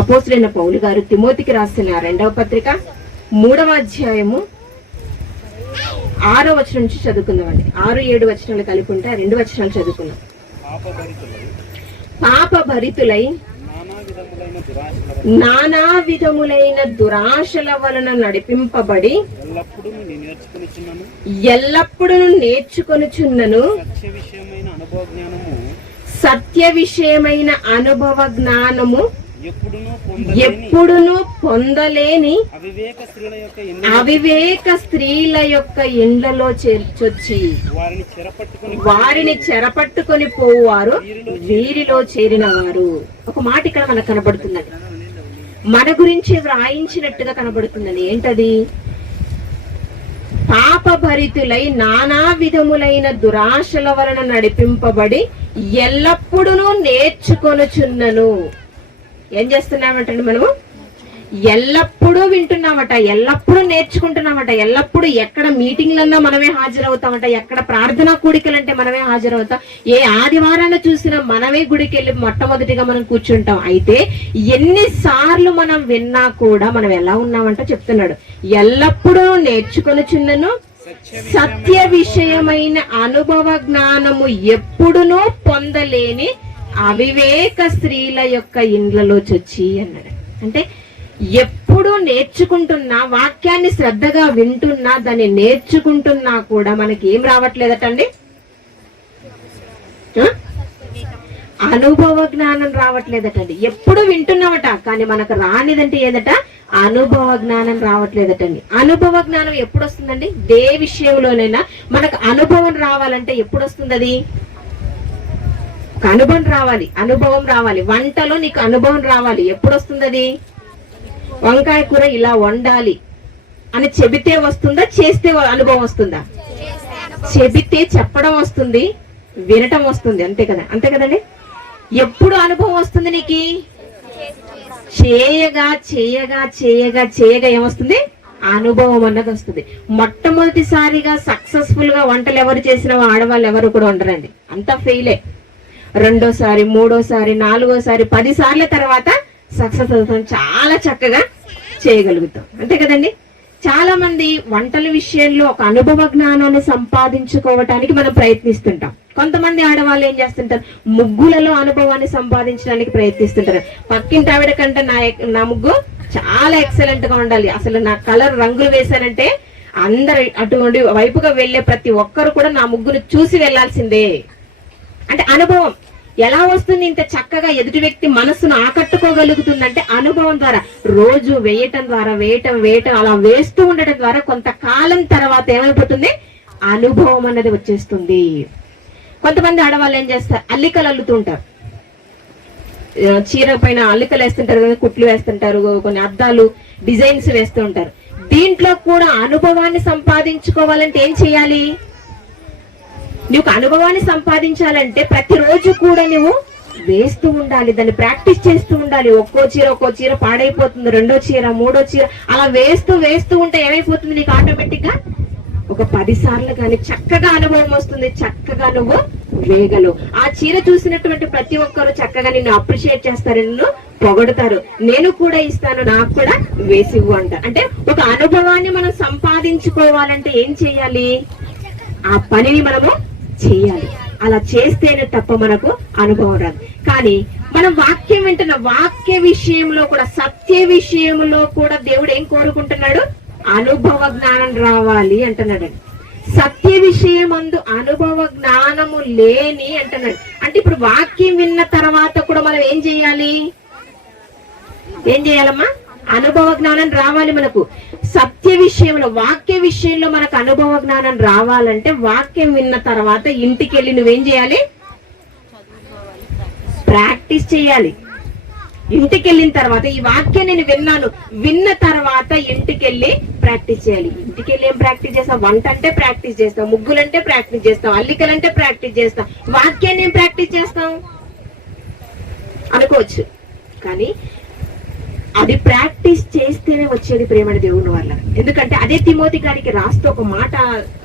అపోస్తులైన పౌలు గారు తిమోతికి రాసిన 2వ పత్రిక 3వ అధ్యాయము 6వ వచనం నుంచి చదువుకుందామండి. 6-7 వచనాలు కలిపి ఉంటే 2 వచనాలు చదువుకుందాం. పాప భరితులై నానా విధములైన దురాశల వలన నడిపింపబడి ఎల్లప్పుడూ నేర్చుకొనుచున్నను సత్య విషయమైన అనుభవ జ్ఞానము ఎప్పుడును పొందలేని అవివేక స్త్రీల యొక్క ఇండ్లలో చేర్చొచ్చి వారిని చెరపట్టుకొని పోవారు వీరిలో చేరిన వారు. ఒక మాట ఇక్కడ మనకు కనబడుతున్నది, మన గురించి వ్రాయించినట్టుగా కనబడుతున్నది. ఏంటది? పాపభరితులై నానా విధములైన దురాశల వలన నడిపింపబడి ఎల్లప్పుడూ నేర్చుకొనుచున్నను. ఏం చేస్తున్నామంటండి? మనము ఎల్లప్పుడూ వింటున్నామట, ఎల్లప్పుడూ నేర్చుకుంటున్నామట, ఎల్లప్పుడూ ఎక్కడ మీటింగ్లన్నా మనమే హాజరవుతామట, ఎక్కడ ప్రార్థనా కూడికలంటే మనమే హాజరవుతాం, ఏ ఆదివారాన్ని చూసినా మనమే గుడికి వెళ్ళి మొట్టమొదటిగా మనం కూర్చుంటాం. అయితే ఎన్నిసార్లు మనం విన్నా కూడా మనం ఎలా ఉన్నామంట చెప్తున్నాడు. ఎల్లప్పుడూ నేర్చుకొనుచున్నను సత్య విషయమైన అనుభవ జ్ఞానము ఎప్పుడునూ పొందలేని అవివేక స్త్రీల యొక్క ఇండ్లలో చొచ్చి అన్నాడు. అంటే ఎప్పుడు నేర్చుకుంటున్నా, వాక్యాన్ని శ్రద్ధగా వింటున్నా, దాన్ని నేర్చుకుంటున్నా కూడా మనకి ఏం రావట్లేదటండి? అనుభవ జ్ఞానం రావట్లేదటండి. ఎప్పుడు వింటున్నామట, కానీ మనకు రానిదంటే ఏదట? అనుభవ జ్ఞానం రావట్లేదటండి. అనుభవ జ్ఞానం ఎప్పుడు వస్తుందండి? ఏ విషయంలోనైనా మనకు అనుభవం రావాలంటే ఎప్పుడు వస్తుంది? అది అనుభవం రావాలి, అనుభవం రావాలి. వంటలో నీకు అనుభవం రావాలి. ఎప్పుడు వస్తుంది అది? వంకాయ కూర ఇలా వండాలి అని చెబితే వస్తుందా, చేస్తే అనుభవం వస్తుందా? చెబితే చెప్పడం వస్తుంది, వినటం వస్తుంది. అంతే కదా, అంతే కదండి. ఎప్పుడు అనుభవం వస్తుంది నీకు? చేయగా చేయగా చేయగా చేయగా ఏమొస్తుంది? అనుభవం అన్నది వస్తుంది. మొట్టమొదటిసారిగా సక్సెస్ఫుల్ గా వంటలు ఎవరు చేసిన ఆడవాళ్ళు ఎవరు కూడా ఉండరండి, అంతా ఫెయిలే. రెండోసారి, మూడోసారి, నాలుగోసారి, 10 సార్ల తర్వాత సక్సెస్ అవుతాం, చాలా చక్కగా చేయగలుగుతాం. అంతే కదండి. చాలా మంది వంటల విషయంలో ఒక అనుభవ జ్ఞానాన్ని సంపాదించుకోవటానికి మనం ప్రయత్నిస్తుంటాం. కొంతమంది ఆడవాళ్ళు ఏం చేస్తుంటారు? ముగ్గులలో అనుభవాన్ని సంపాదించడానికి ప్రయత్నిస్తుంటారు. పక్కింటి ఆవిడ కంటే నా ముగ్గు చాలా ఎక్సలెంట్ గా ఉండాలి, అసలు నా కలర్ రంగులు వేశానంటే అందరు అటువంటి వైపుగా వెళ్లే ప్రతి ఒక్కరు కూడా నా ముగ్గును చూసి వెళ్లాల్సిందే. అంటే అనుభవం ఎలా వస్తుంది? ఇంత చక్కగా ఎదుటి వ్యక్తి మనస్సును ఆకట్టుకోగలుగుతుందంటే అనుభవం ద్వారా, రోజు వేయటం ద్వారా, వేయటం అలా వేస్తూ ఉండటం ద్వారా కొంతకాలం తర్వాత ఏమైపోతుంది? అనుభవం అన్నది వచ్చేస్తుంది. కొంతమంది ఆడవాళ్ళు ఏం చేస్తారు? అల్లికలు అల్లుతుంటారు. చీర పైన అల్లికలు వేస్తుంటారు, కుట్లు వేస్తుంటారు, కొన్ని అద్దాలు డిజైన్స్ వేస్తూ ఉంటారు. దీంట్లో కూడా అనుభవాన్ని సంపాదించుకోవాలంటే ఏం చేయాలి? నువ్వు అనుభవాన్ని సంపాదించాలంటే ప్రతిరోజు కూడా నువ్వు వేస్తూ ఉండాలి, దాన్ని ప్రాక్టీస్ చేస్తూ ఉండాలి. ఒక్కో చీర పాడైపోతుంది, రెండో చీర, మూడో చీర అలా వేస్తూ ఉంటే ఏమైపోతుంది? నీకు ఆటోమేటిక్ గా ఒక 10 సార్లు కానీ చక్కగా అనుభవం వస్తుంది, చక్కగా నువ్వు వేగలు. ఆ చీర చూసినటువంటి ప్రతి ఒక్కరు చక్కగా నిన్ను అప్రిషియేట్ చేస్తారు, నిన్ను పొగడుతారు. నేను కూడా ఇస్తాను, నాకు కూడా వేసివ్వు అంట. అంటే ఒక అనుభవాన్ని మనం సంపాదించుకోవాలంటే ఏం చేయాలి? ఆ పనిని మనము చేయాలి. అలా చేస్తేనే తప్ప మనకు అనుభవం రాదు. కానీ మనం వాక్యం వింటున్న వాక్య విషయంలో కూడా, సత్య విషయంలో కూడా దేవుడు ఏం కోరుకుంటున్నాడు? అనుభవ జ్ఞానం రావాలి అంటున్నాడు. సత్య విషయమందు అనుభవ జ్ఞానము లేని అంటున్నాడు. అంటే ఇప్పుడు వాక్యం విన్న తర్వాత కూడా మనం ఏం చేయాలి? ఏం చేయాలమ్మా? అనుభవ జ్ఞానం రావాలి మనకు. సత్య విషయంలో, వాక్య విషయంలో మనకు అనుభవ జ్ఞానం రావాలంటే వాక్యం విన్న తర్వాత ఇంటికి వెళ్ళి నువ్వేం చేయాలి? ప్రాక్టీస్ చేయాలి. ఇంటికి వెళ్ళిన తర్వాత ఈ వాక్యం నేను విన్న తర్వాత ఇంటికి వెళ్ళి ప్రాక్టీస్ చేయాలి. ఇంటికి వెళ్ళి ఏం ప్రాక్టీస్ చేస్తాం? వంట అంటే ప్రాక్టీస్ చేస్తాం, ముగ్గులంటే ప్రాక్టీస్ చేస్తాం, అల్లికలంటే ప్రాక్టీస్ చేస్తాం, వాక్యాన్ని ఏం ప్రాక్టీస్ చేస్తాం అనుకోవచ్చు. కానీ అది ప్రాక్టీస్ చేస్తేనే వచ్చేది ప్రేమని దేవుని వల్ల. ఎందుకంటే అదే తిమోతి గారికి రాస్తూ ఒక మాట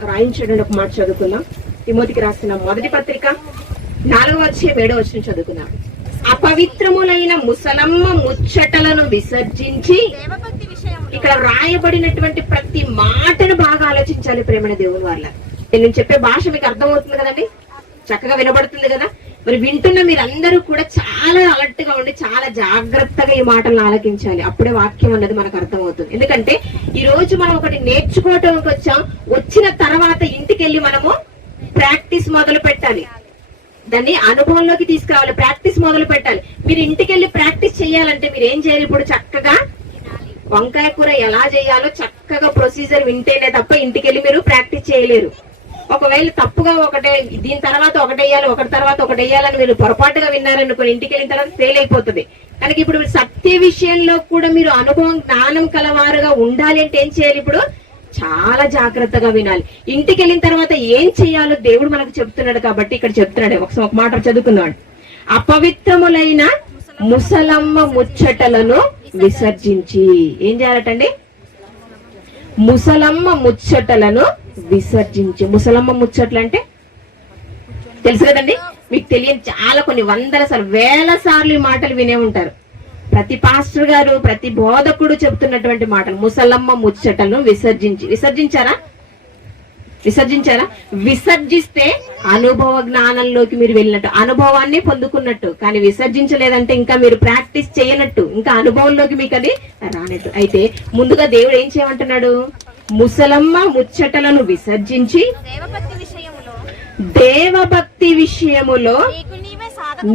రాయించడం, ఒక మాట చదువుకుందాం. తిమోతికి రాసిన 1వ పత్రిక 4వ అధ్యాయం 7వ వచనం చదువుకుందాం. అపవిత్రములైన ముసలమ్మ ముచ్చటలను విసర్జించి, ఇక్కడ రాయబడినటువంటి ప్రతి మాటను బాగా ఆలోచించాలి ప్రేమణ దేవుని వాళ్ళ. నేను చెప్పే భాష మీకు అర్థమవుతుంది కదండి, చక్కగా వినబడుతుంది కదా. మరి వింటున్న మీరందరూ కూడా చాలా అలర్ట్ గా ఉండి చాలా జాగ్రత్తగా ఈ మాటలను ఆలకించాలి. అప్పుడే వాక్యం అన్నది మనకు అర్థమవుతుంది. ఎందుకంటే ఈ రోజు మనం ఒకటి నేర్చుకోవటానికి వచ్చాం, వచ్చిన తర్వాత ఇంటికి వెళ్ళి మనము ప్రాక్టీస్ మొదలు పెట్టాలి, దాన్ని అనుభవంలోకి తీసుకురావాలి, ప్రాక్టీస్ మొదలు పెట్టాలి. మీరు ఇంటికి వెళ్ళి ప్రాక్టీస్ చేయాలంటే మీరు ఏం చేయాలి? ఇప్పుడు చక్కగా వంకాయ కూర ఎలా చేయాలో చక్కగా ప్రొసీజర్ వింటేనే తప్ప ఇంటికి వెళ్ళి మీరు ప్రాక్టీస్ చేయలేరు. ఒకవేళ తప్పుగా ఒకటే దీని తర్వాత ఒకటి వేయాలి, ఒకటి తర్వాత ఒకటి వేయాలని మీరు పొరపాటుగా విన్నారనుకోండి, ఇంటికి వెళ్ళిన తర్వాత ఫెయిల్ అయిపోతుంది. కనుక ఇప్పుడు సత్య విషయంలో కూడా మీరు అనుభవం జ్ఞానం కలవారుగా ఉండాలి అంటే ఏం చేయాలి? ఇప్పుడు చాలా జాగ్రత్తగా వినాలి. ఇంటికి వెళ్ళిన తర్వాత ఏం చేయాలో దేవుడు మనకు చెప్తున్నాడు కాబట్టి ఇక్కడ చెప్తున్నాడు. ఒక మాట చదువుకున్నాడు. అపవిత్రములైన ముసలమ్మ ముచ్చటలను విసర్జించి ఏం చేయాలటండి? ముసలమ్మ ముచ్చటలను విసర్జించి. ముసలమ్మ ముచ్చట్లు అంటే తెలుసు కదండి, మీకు తెలియని చాలా కొన్ని వందల సార్లు వేల సార్లు ఈ మాటలు వినే ఉంటారు. ప్రతి పాస్టర్ గారు ప్రతి బోధకుడు చెప్తున్నటువంటి మాటలు. ముసలమ్మ ముచ్చటలను విసర్జించి. విసర్జించారా? విసర్జిస్తే అనుభవ జ్ఞానంలోకి మీరు వెళ్ళినట్టు, అనుభవాన్ని పొందుకున్నట్టు. కానీ విసర్జించలేదంటే ఇంకా మీరు ప్రాక్టీస్ చేయనట్టు, ఇంకా అనుభవంలోకి మీకు అది రానట్టు. అయితే ముందుగా దేవుడు ఏం చేయమంటున్నాడు? ముసలమ్మ ముచ్చటలను విసర్జించి దేవభక్తి విషయములో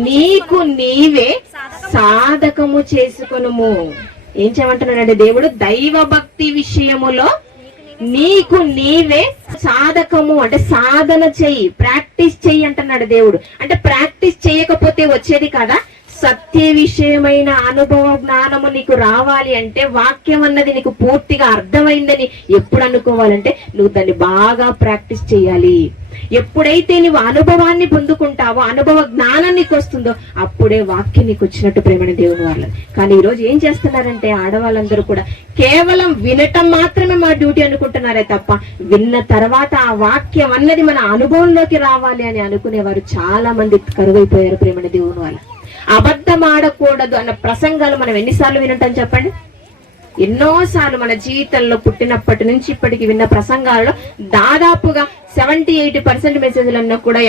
నీకు నీవే సాధకము చేసుకొనుము. ఏం చేయమంటున్నాడంటే దేవుడు? దైవభక్తి విషయములో నీకు నీవే సాధకము అంటే సాధన చెయ్యి, ప్రాక్టీస్ చెయ్యి అంటున్నాడు దేవుడు. అంటే ప్రాక్టీస్ చేయకపోతే వచ్చేది కదా. సత్య విషయమైన అనుభవ జ్ఞానము నీకు రావాలి అంటే, వాక్యం అన్నది నీకు పూర్తిగా అర్థమైందని ఎప్పుడు అనుకోవాలంటే నువ్వు దాన్ని బాగా ప్రాక్టీస్ చేయాలి. ఎప్పుడైతే నువ్వు అనుభవాన్ని పొందుకుంటావో, అనుభవ జ్ఞానం నీకు వస్తుందో అప్పుడే వాక్యం నీకు వచ్చినట్టు ప్రేమని దేవుని వాళ్ళు. కానీ ఈ రోజు ఏం చేస్తున్నారంటే ఆడవాళ్ళందరూ కూడా కేవలం వినటం మాత్రమే మా డ్యూటీ అనుకుంటున్నారే తప్ప, విన్న తర్వాత ఆ వాక్యం అన్నది మన అనుభవంలోకి రావాలి అని అనుకునేవారు చాలా మంది కరువైపోయారు ప్రేమని దేవుని వాళ్ళు. అబద్ధం ఆడకూడదు అన్న ప్రసంగాలు మనం ఎన్నిసార్లు వినటం చెప్పండి? ఎన్నోసార్లు మన జీవితంలో పుట్టినప్పటి నుంచి ఇప్పటికి విన్న ప్రసంగాల్లో దాదాపుగా 70-80% మెసేజ్లన్నా కూడా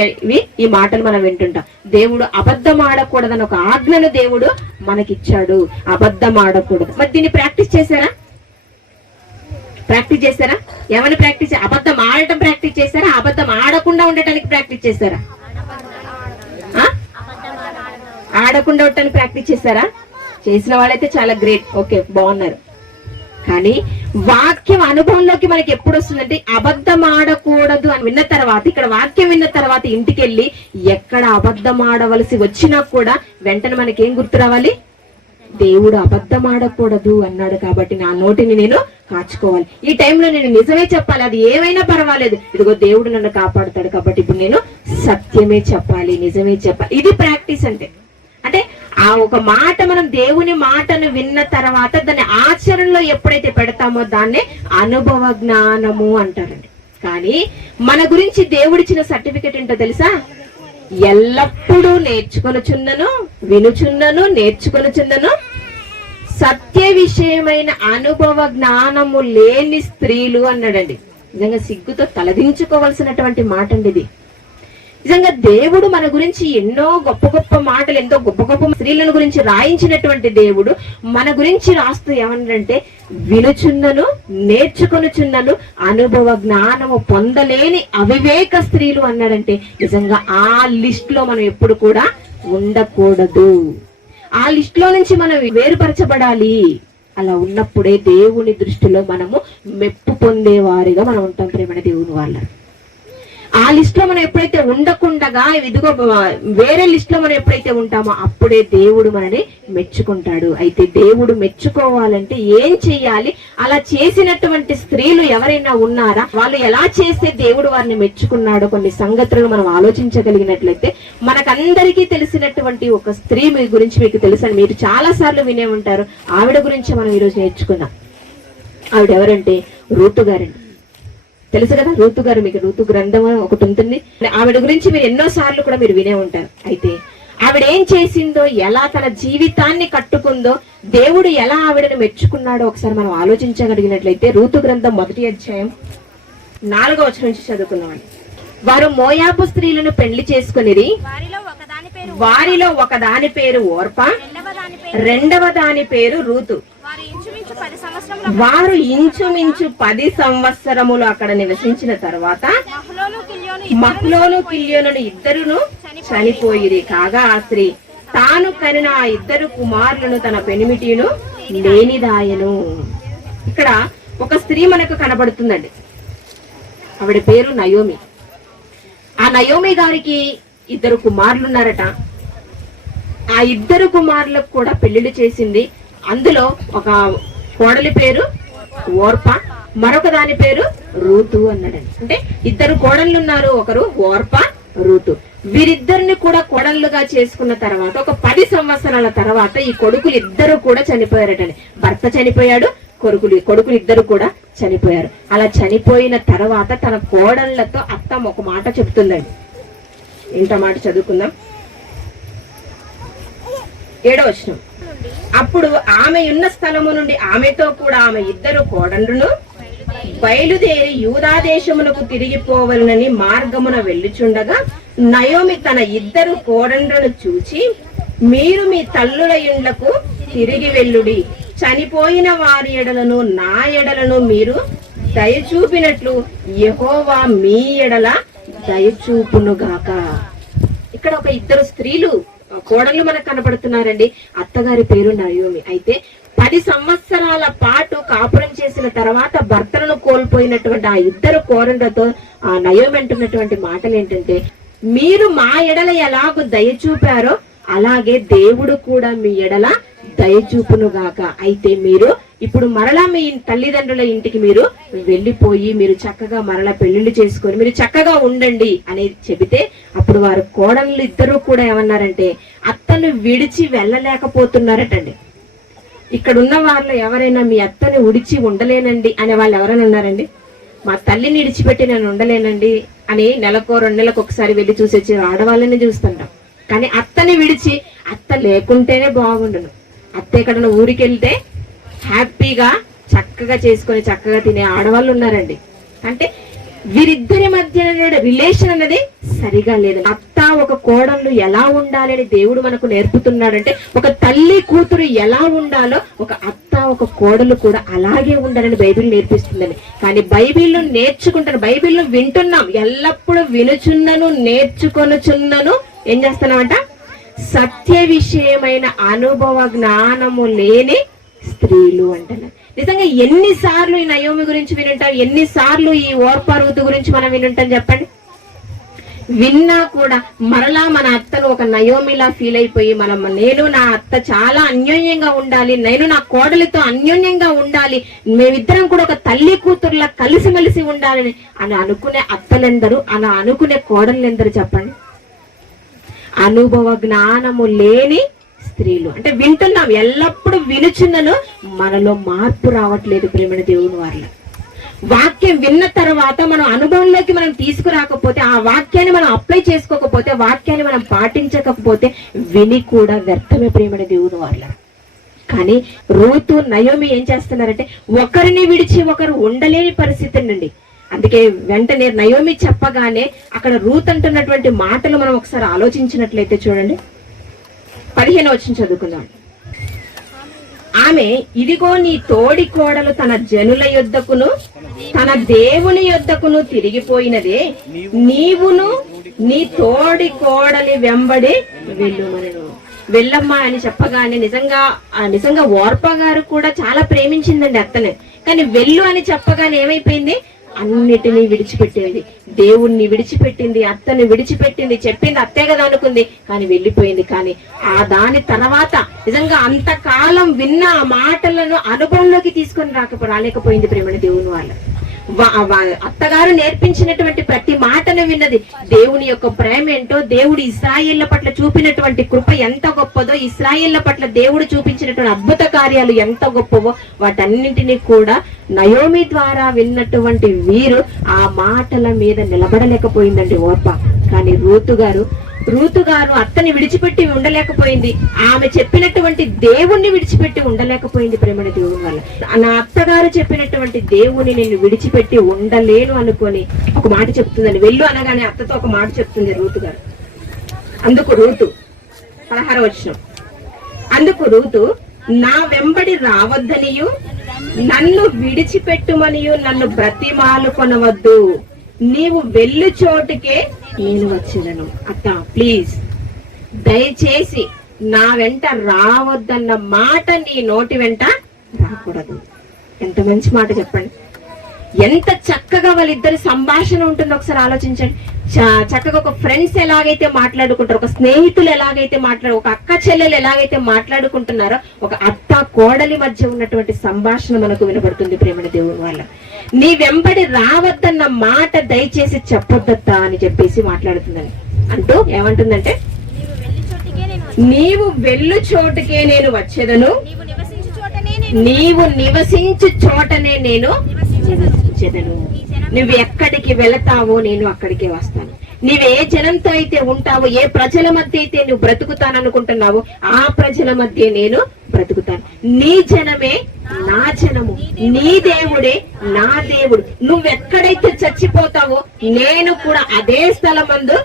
ఈ మాటలు మనం వింటుంటాం. దేవుడు అబద్ధం ఆడకూడదని ఒక ఆజ్ఞను దేవుడు మనకిచ్చాడు. అబద్ధం ఆడకూడదు. మరి దీన్ని ప్రాక్టీస్ చేశారా? ఏమైనా ప్రాక్టీస్? అబద్ధం ఆడటం ప్రాక్టీస్ చేశారా? అబద్ధం ఆడకుండా ఉండటానికి ప్రాక్టీస్ చేశారా? ఆడకుండా ఉండటానికి ప్రాక్టీస్ చేశారా? చేసిన వాళ్ళైతే చాలా గ్రేట్, ఓకే, బాగున్నారు. కానీ వాక్యం అనుభవంలోకి మనకి ఎప్పుడు వస్తుందంటే అబద్ధం ఆడకూడదు అని విన్న తర్వాత, ఇక్కడ వాక్యం విన్న తర్వాత ఇంటికి వెళ్ళి ఎక్కడ అబద్ధం ఆడవలసి వచ్చినా కూడా వెంటనే మనకి ఏం గుర్తు రావాలి? దేవుడు అబద్ధం ఆడకూడదు అన్నాడు కాబట్టి నా నోటిని నేను కాచుకోవాలి. ఈ టైంలో నేను నిజమే చెప్పాలి, అది ఏమైనా పర్వాలేదు. ఇదిగో దేవుడు నన్ను కాపాడుతాడు కాబట్టి ఇప్పుడు నేను సత్యమే చెప్పాలి, నిజమే చెప్పాలి. ఇది ప్రాక్టీస్ అంటే. అంటే ఆ ఒక మాట, మనం దేవుని మాటను విన్న తర్వాత దాన్ని ఆచరణలో ఎప్పుడైతే పెడతామో దాన్నే అనుభవ జ్ఞానము అంటారండి. కానీ మన గురించి దేవుడిచ్చిన సర్టిఫికెట్ ఏంటో తెలుసా? ఎల్లప్పుడూ నేర్చుకొనుచున్నను, వినుచున్నను, నేర్చుకొనుచున్నను, సత్య విషయమైన అనుభవ జ్ఞానము లేని స్త్రీలు అన్నాడండి. నిజంగా సిగ్గుతో తలదించుకోవాల్సినటువంటి మాట అండి ఇది. నిజంగా దేవుడు మన గురించి ఎన్నో గొప్ప గొప్ప మాటలు, ఎంతో గొప్ప గొప్ప స్త్రీలను గురించి రాయించినటువంటి దేవుడు మన గురించి రాస్తూ ఏమన్నాడంటే వినుచున్నను, నేర్చుకొనుచున్నను, అనుభవ జ్ఞానము పొందలేని అవివేక స్త్రీలు అన్నాడంటే నిజంగా ఆ లిస్ట్ లో మనం ఎప్పుడు కూడా ఉండకూడదు. ఆ లిస్ట్ లో నుంచి మనం వేరుపరచబడాలి. అలా ఉన్నప్పుడే దేవుని దృష్టిలో మనము మెప్పు పొందేవారిగా మనం ఉంటాం ప్రేమణ దేవుని వాళ్ళ. ఆ లిస్ట్ లో మనం ఎప్పుడైతే ఉండకుండగా ఇదిగో వేరే లిస్ట్ లో మనం ఎప్పుడైతే ఉంటామో అప్పుడే దేవుడు మనని మెచ్చుకుంటాడు. అయితే దేవుడు మెచ్చుకోవాలంటే ఏం చెయ్యాలి? అలా చేసినటువంటి స్త్రీలు ఎవరైనా ఉన్నారా? వాళ్ళు ఎలా చేస్తే దేవుడు వారిని మెచ్చుకున్నాడో కొన్ని సంగతులను మనం ఆలోచించగలిగినట్లయితే మనకందరికీ తెలిసినటువంటి ఒక స్త్రీ మీ గురించి మీకు తెలుసని మీరు చాలా సార్లు వినే ఉంటారు. ఆవిడ గురించి మనం ఈరోజు నేర్చుకుందాం. ఆవిడ ఎవరంటే రూతు గారండి. తెలుసు కదా రూతు గారు. మీకు రూతు గ్రంథం ఒకటి ఉంటుంది. ఆవిడ గురించి మీరు ఎన్నో సార్లు కూడా మీరు వినే ఉంటారు. అయితే ఆవిడ ఏం చేసిందో, ఎలా తన జీవితాన్ని కట్టుకుందో, దేవుడు ఎలా ఆవిడను మెచ్చుకున్నాడో ఒకసారి మనం ఆలోచించగలిగినట్లయితే రూతు గ్రంథం 1వ అధ్యాయం 4వ వచనం నుంచి చదువుకుందామండి. వారు మోయాబు స్త్రీలను పెళ్లి చేసుకునిది. వారిలో ఒకదాని పేరు ఓర్పా, రెండవ దాని పేరు రూతు. వారు ఇంచుమించు 10 సంవత్సరములు అక్కడ నివసించిన తర్వాత మహ్లోను కిల్యోను ఇద్దరును చనిపోయిరి. కాగా ఆ స్త్రీ తాను కనిన ఆ 2 కుమారులను తన పెనిమిటిను లేనిదాయను. ఇక్కడ ఒక స్త్రీ మనకు కనబడుతుందండి. ఆవిడ పేరు నయోమి. ఆ నయోమి గారికి 2 కుమారులు ఉన్నారట. ఆ 2 కుమారులకు కూడా పెళ్లిళ్ళు చేసింది. అందులో ఒక కోడలి పేరు ఓర్ప, మరొక దాని పేరు రూతు అన్నాడండి. అంటే 2 కోడళ్ళు ఉన్నారు, ఒకరు ఓర్ప, రూతు. వీరిద్దరిని కూడా కోడళ్ళుగా చేసుకున్న తర్వాత ఒక 10 సంవత్సరాల తర్వాత ఈ కొడుకులు 2 కూడా చనిపోయారటండి. భర్త చనిపోయాడు, కొడుకులు 2 కూడా చనిపోయారు. అలా చనిపోయిన తర్వాత తన కోడళ్లతో అత్త ఒక మాట చెప్తుందండి. ఇంత మాట చదువుకుందాం. 7వ వచనం. అప్పుడు ఆమె ఉన్న స్థలము నుండి ఆమెతో కూడా ఆమె 2 కోడళ్లను బయలుదేరి యూదా దేశమునకు తిరిగిపోవలనని మార్గమున వెళ్ళుచుండగా నయోమి తన 2 కోడళ్లను చూచి, మీరు మీ తల్లుల ఇండ్లకు తిరిగి వెళ్ళుడి. చనిపోయిన వారి ఎడలను నా ఎడలను మీరు దయచూపినట్లు యెహోవా మీ ఎడల దయచూపునుగాక. ఇక్కడ ఒక 2 స్త్రీలు కోడళ్ళు మనకు కనబడుతున్నారండి. అత్తగారి పేరు నయోమి. అయితే 10 సంవత్సరాల పాటు కాపురం చేసిన తర్వాత భర్తలను కోల్పోయినటువంటి ఆ 2 కోడళ్ళతో ఆ నయోమి అంటున్నటువంటి మాటలు ఏంటంటే, మీరు మా ఎడల ఎలాగో దయచూపారో అలాగే దేవుడు కూడా మీ ఎడల దయచూపునుగాక. అయితే మీరు ఇప్పుడు మరలా మీ తల్లిదండ్రుల ఇంటికి మీరు వెళ్ళిపోయి మీరు చక్కగా మరలా పెళ్లిళ్ళు చేసుకొని మీరు చక్కగా ఉండండి అనేది చెబితే, అప్పుడు వారు కోడళ్ళు 2 కూడా ఏమన్నారంటే, అత్తను విడిచి వెళ్ళలేకపోతున్నారటండి. ఇక్కడ ఉన్న వాళ్ళు ఎవరైనా మీ అత్తని విడిచి ఉండలేనండి అనే వాళ్ళు ఎవరైనా ఉన్నారండి? మా తల్లిని విడిచిపెట్టి నేను ఉండలేనండి అని నెలకో 2 నెలలకు ఒకసారి వెళ్ళి చూసొచ్చి ఆడవాళ్ళని చూస్తుంటాం. కానీ అత్తని విడిచి అత్త లేకుంటేనే బాగుండును, అత్త ఎక్కడన్నా ఊరికి వెళ్తే హ్యాపీగా చక్కగా చేసుకొని చక్కగా తినే ఆడవాళ్ళు ఉన్నారండి. అంటే వీరిద్దరి మధ్య రిలేషన్ అనేది సరిగా లేదు. అత్త ఒక కోడళ్ళు ఎలా ఉండాలని దేవుడు మనకు నేర్పుతున్నాడంటే, ఒక తల్లి కూతురు ఎలా ఉండాలో ఒక అత్త ఒక కోడలు కూడా అలాగే ఉండాలని బైబిల్ నేర్పిస్తుందని. కానీ బైబిల్ నేర్చుకుంటాను, బైబిల్ వింటున్నాం, ఎల్లప్పుడూ వినుచున్నను నేర్చుకొనుచున్నను ఏం చేస్తున్నామంట, సత్య విషయమైన అనుభవ జ్ఞానము లేని స్త్రీలు అంటున్నారు. నిజంగా ఎన్నిసార్లు ఈ నయోమి గురించి వినుంటాం, ఎన్నిసార్లు ఈ ఓర్పా రూతు గురించి మనం వినుంటాం చెప్పండి. విన్నా కూడా మరలా మన అత్తను ఒక నయోమిలా ఫీల్ అయిపోయి నేను నా అత్త చాలా అన్యోన్యంగా ఉండాలి, నేను నా కోడలితో అన్యోన్యంగా ఉండాలి, మేమిద్దరం కూడా ఒక తల్లి కూతురులా కలిసిమెలిసి ఉండాలని అని అనుకునే అత్తలెందరూ, అలా అనుకునే కోడళ్ళెందరూ చెప్పండి? అనుభవ జ్ఞానము లేని స్త్రీలు. అంటే వింటున్నాం, ఎల్లప్పుడూ వినుచున్నను మనలో మార్పు రావట్లేదు. ప్రేమణ దేవుని వారిలో వాక్యం విన్న తర్వాత మనం అనుభవంలోకి మనం తీసుకురాకపోతే, ఆ వాక్యాన్ని మనం అప్లై చేసుకోకపోతే, వాక్యాన్ని మనం పాటించకపోతే విని కూడా వ్యర్థమే ప్రేమణ దేవుని వారిలో. కానీ రూతు నయోమి ఏం చేస్తున్నారంటే, ఒకరిని విడిచి ఒకరు ఉండలేని పరిస్థితి నుండి. అందుకే వెంటనే నయోమి చెప్పగానే అక్కడ రూత్ అంటున్నటువంటి మాటలు మనం ఒకసారి ఆలోచించినట్లయితే చూడండి, 15వ వచనం చదువుకుందాం. ఆమె, ఇదిగో నీ తోడి కోడలు తన జనుల యొద్దకును తన దేవుని యొద్దకును తిరిగిపోయినదే, నీవును నీ తోడి కోడలి వెంబడి వెళ్ళుమనెను. వెళ్ళమ్మా అని చెప్పగానే నిజంగా ఓర్పా గారు కూడా చాలా ప్రేమించిందండి అత్తనే. కానీ వెళ్ళు అని చెప్పగానే ఏమైపోయింది, అన్నిటినీ విడిచిపెట్టింది, దేవుణ్ణి విడిచిపెట్టింది, అత్తని విడిచిపెట్టింది. చెప్పింది అత్తే కదా అనుకుంది, కానీ వెళ్ళిపోయింది. కానీ ఆ దాని తర్వాత నిజంగా అంతకాలం విన్న ఆ మాటలను అనుభవంలోకి తీసుకొని రాలేకపోయింది ప్రేమని దేవుని వాళ్ళ. అత్తగారు నేర్పించినటువంటి ప్రతి మాటను విన్నది. దేవుని యొక్క ప్రేమ ఏంటో, దేవుడు ఇశ్రాయేళ్ల పట్ల చూపినటువంటి కృప ఎంత గొప్పదో, ఇశ్రాయేళ్ల పట్ల దేవుడు చూపించినటువంటి అద్భుత కార్యాలు ఎంత గొప్పవో వాటన్నింటినీ కూడా నయోమి ద్వారా విన్నటువంటి వీరు ఆ మాటల మీద నిలబడలేకపోయిందండి ఓర్పా. కానీ రూతు గారు రూతు గారు అత్తని విడిచిపెట్టి ఉండలేకపోయింది, ఆమె చెప్పినటువంటి దేవుణ్ణి విడిచిపెట్టి ఉండలేకపోయింది. ప్రేమని దేవుని వల్ల నా అత్తగారు చెప్పినటువంటి దేవుని నేను విడిచిపెట్టి ఉండలేను అనుకొని ఒక మాట చెప్తుందని, వెళ్ళు అనగానే అత్తతో ఒక మాట చెప్తుంది రూతు గారు. అందుకు రూతు 16వ వచనం, అందుకు రూతు నా వెంబడి రావద్దనియు నన్ను విడిచిపెట్టుమనియు నన్ను బ్రతిమాలు కొనవద్దు, నీవు వెళ్ళు చోటుకే నేను వచ్చేదను. అత్త ప్లీజ్ దయచేసి నా వెంట రావద్దన్న మాట నీ నోటి వెంట రాకూడదు. ఎంత మంచి మాట చెప్పండి, ఎంత చక్కగా వాళ్ళిద్దరి సంభాషణ ఉంటుందో ఒకసారి ఆలోచించండి. చక్కగా ఒక ఫ్రెండ్స్ ఎలాగైతే మాట్లాడుకుంటారో, ఒక స్నేహితులు ఎలాగైతే ఒక అక్క చెల్లెలు ఎలాగైతే మాట్లాడుకుంటున్నారో, ఒక అత్త కోడలి మధ్య ఉన్నటువంటి సంభాషణ మనకు వినబడుతుంది ప్రేమని దేవుని వల్ల. నీ వెంబడి రావద్దన్న మాట దయచేసి చెప్పొద్దత్తా అని చెప్పేసి మాట్లాడుతుందని అంటూ ఏమంటుందంటే, నీవు వెళ్ళు చోటుకే నేను వచ్చేదను, నీవు నివసించు చోటనే నేను నివసించెదను. నువ్వు ఎక్కడికి వెళతావో నేను అక్కడికే వస్తాను. నీవే జనంతో అయితే ఉంటావో, ఏ ప్రజల మధ్య అయితే నువ్వు బ్రతుకుతాననుకుంటున్నావో ఆ ప్రజల మధ్య నేను బ్రతుకుతాను. నీ జనమే నా జనము, నీ దేవుడే నా దేవుడు. నువ్వెక్కడైతే చచ్చిపోతావో నేను కూడా అదే స్థలమందు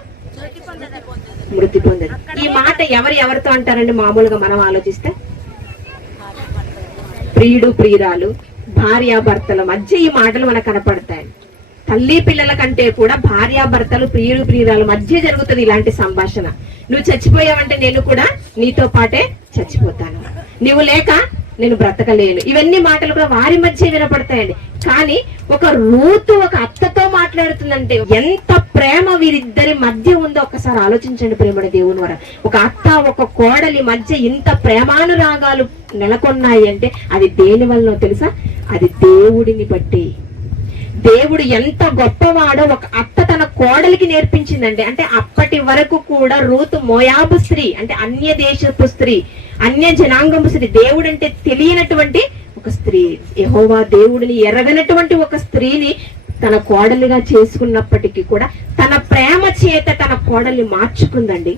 మృతి పొందదు. ఈ మాట ఎవరితో అంటారండి? మామూలుగా మనం ఆలోచిస్తే ప్రియుడు ప్రియురాలు, భార్యాభర్తల మధ్య ఈ మాటలు మనకు కనపడతాయి. తల్లి పిల్లల కంటే కూడా భార్యాభర్తలు, ప్రియుడు ప్రియురాల మధ్య జరుగుతుంది ఇలాంటి సంభాషణ. నువ్వు చచ్చిపోయావంటే నేను కూడా నీతో పాటే చచ్చిపోతాను, నువ్వు లేక నేను బ్రతకలేను. ఇవన్నీ మాటలు కూడా వారి మధ్య వినపడతాయండి. కానీ ఒక రూతు ఒక అత్తతో మాట్లాడుతుందంటే ఎంత ప్రేమ వీరిద్దరి మధ్య ఉందో ఒక్కసారి ఆలోచించండి ప్రేమని దేవుని వారు. ఒక అత్త ఒక కోడలి మధ్య ఇంత ప్రేమానురాగాలు నెలకొన్నాయి అంటే అది దేని వల్ల తెలుసా? అది దేవుడిని బట్టి. దేవుడు ఎంత గొప్పవాడో ఒక అత్త తన కోడలికి నేర్పించిందండి. అంటే అప్పటి వరకు కూడా రూతు మోయాబు స్త్రీ, అంటే అన్య దేశపు స్త్రీ, అన్య జనాంగము స్త్రీ, దేవుడు అంటే తెలియనటువంటి ఒక స్త్రీ, యెహోవా దేవుడిని ఎరగనటువంటి ఒక స్త్రీని తన కోడలిగా చేసుకున్నప్పటికీ కూడా తన ప్రేమ చేత తన కోడల్ని మార్చుకుందండి.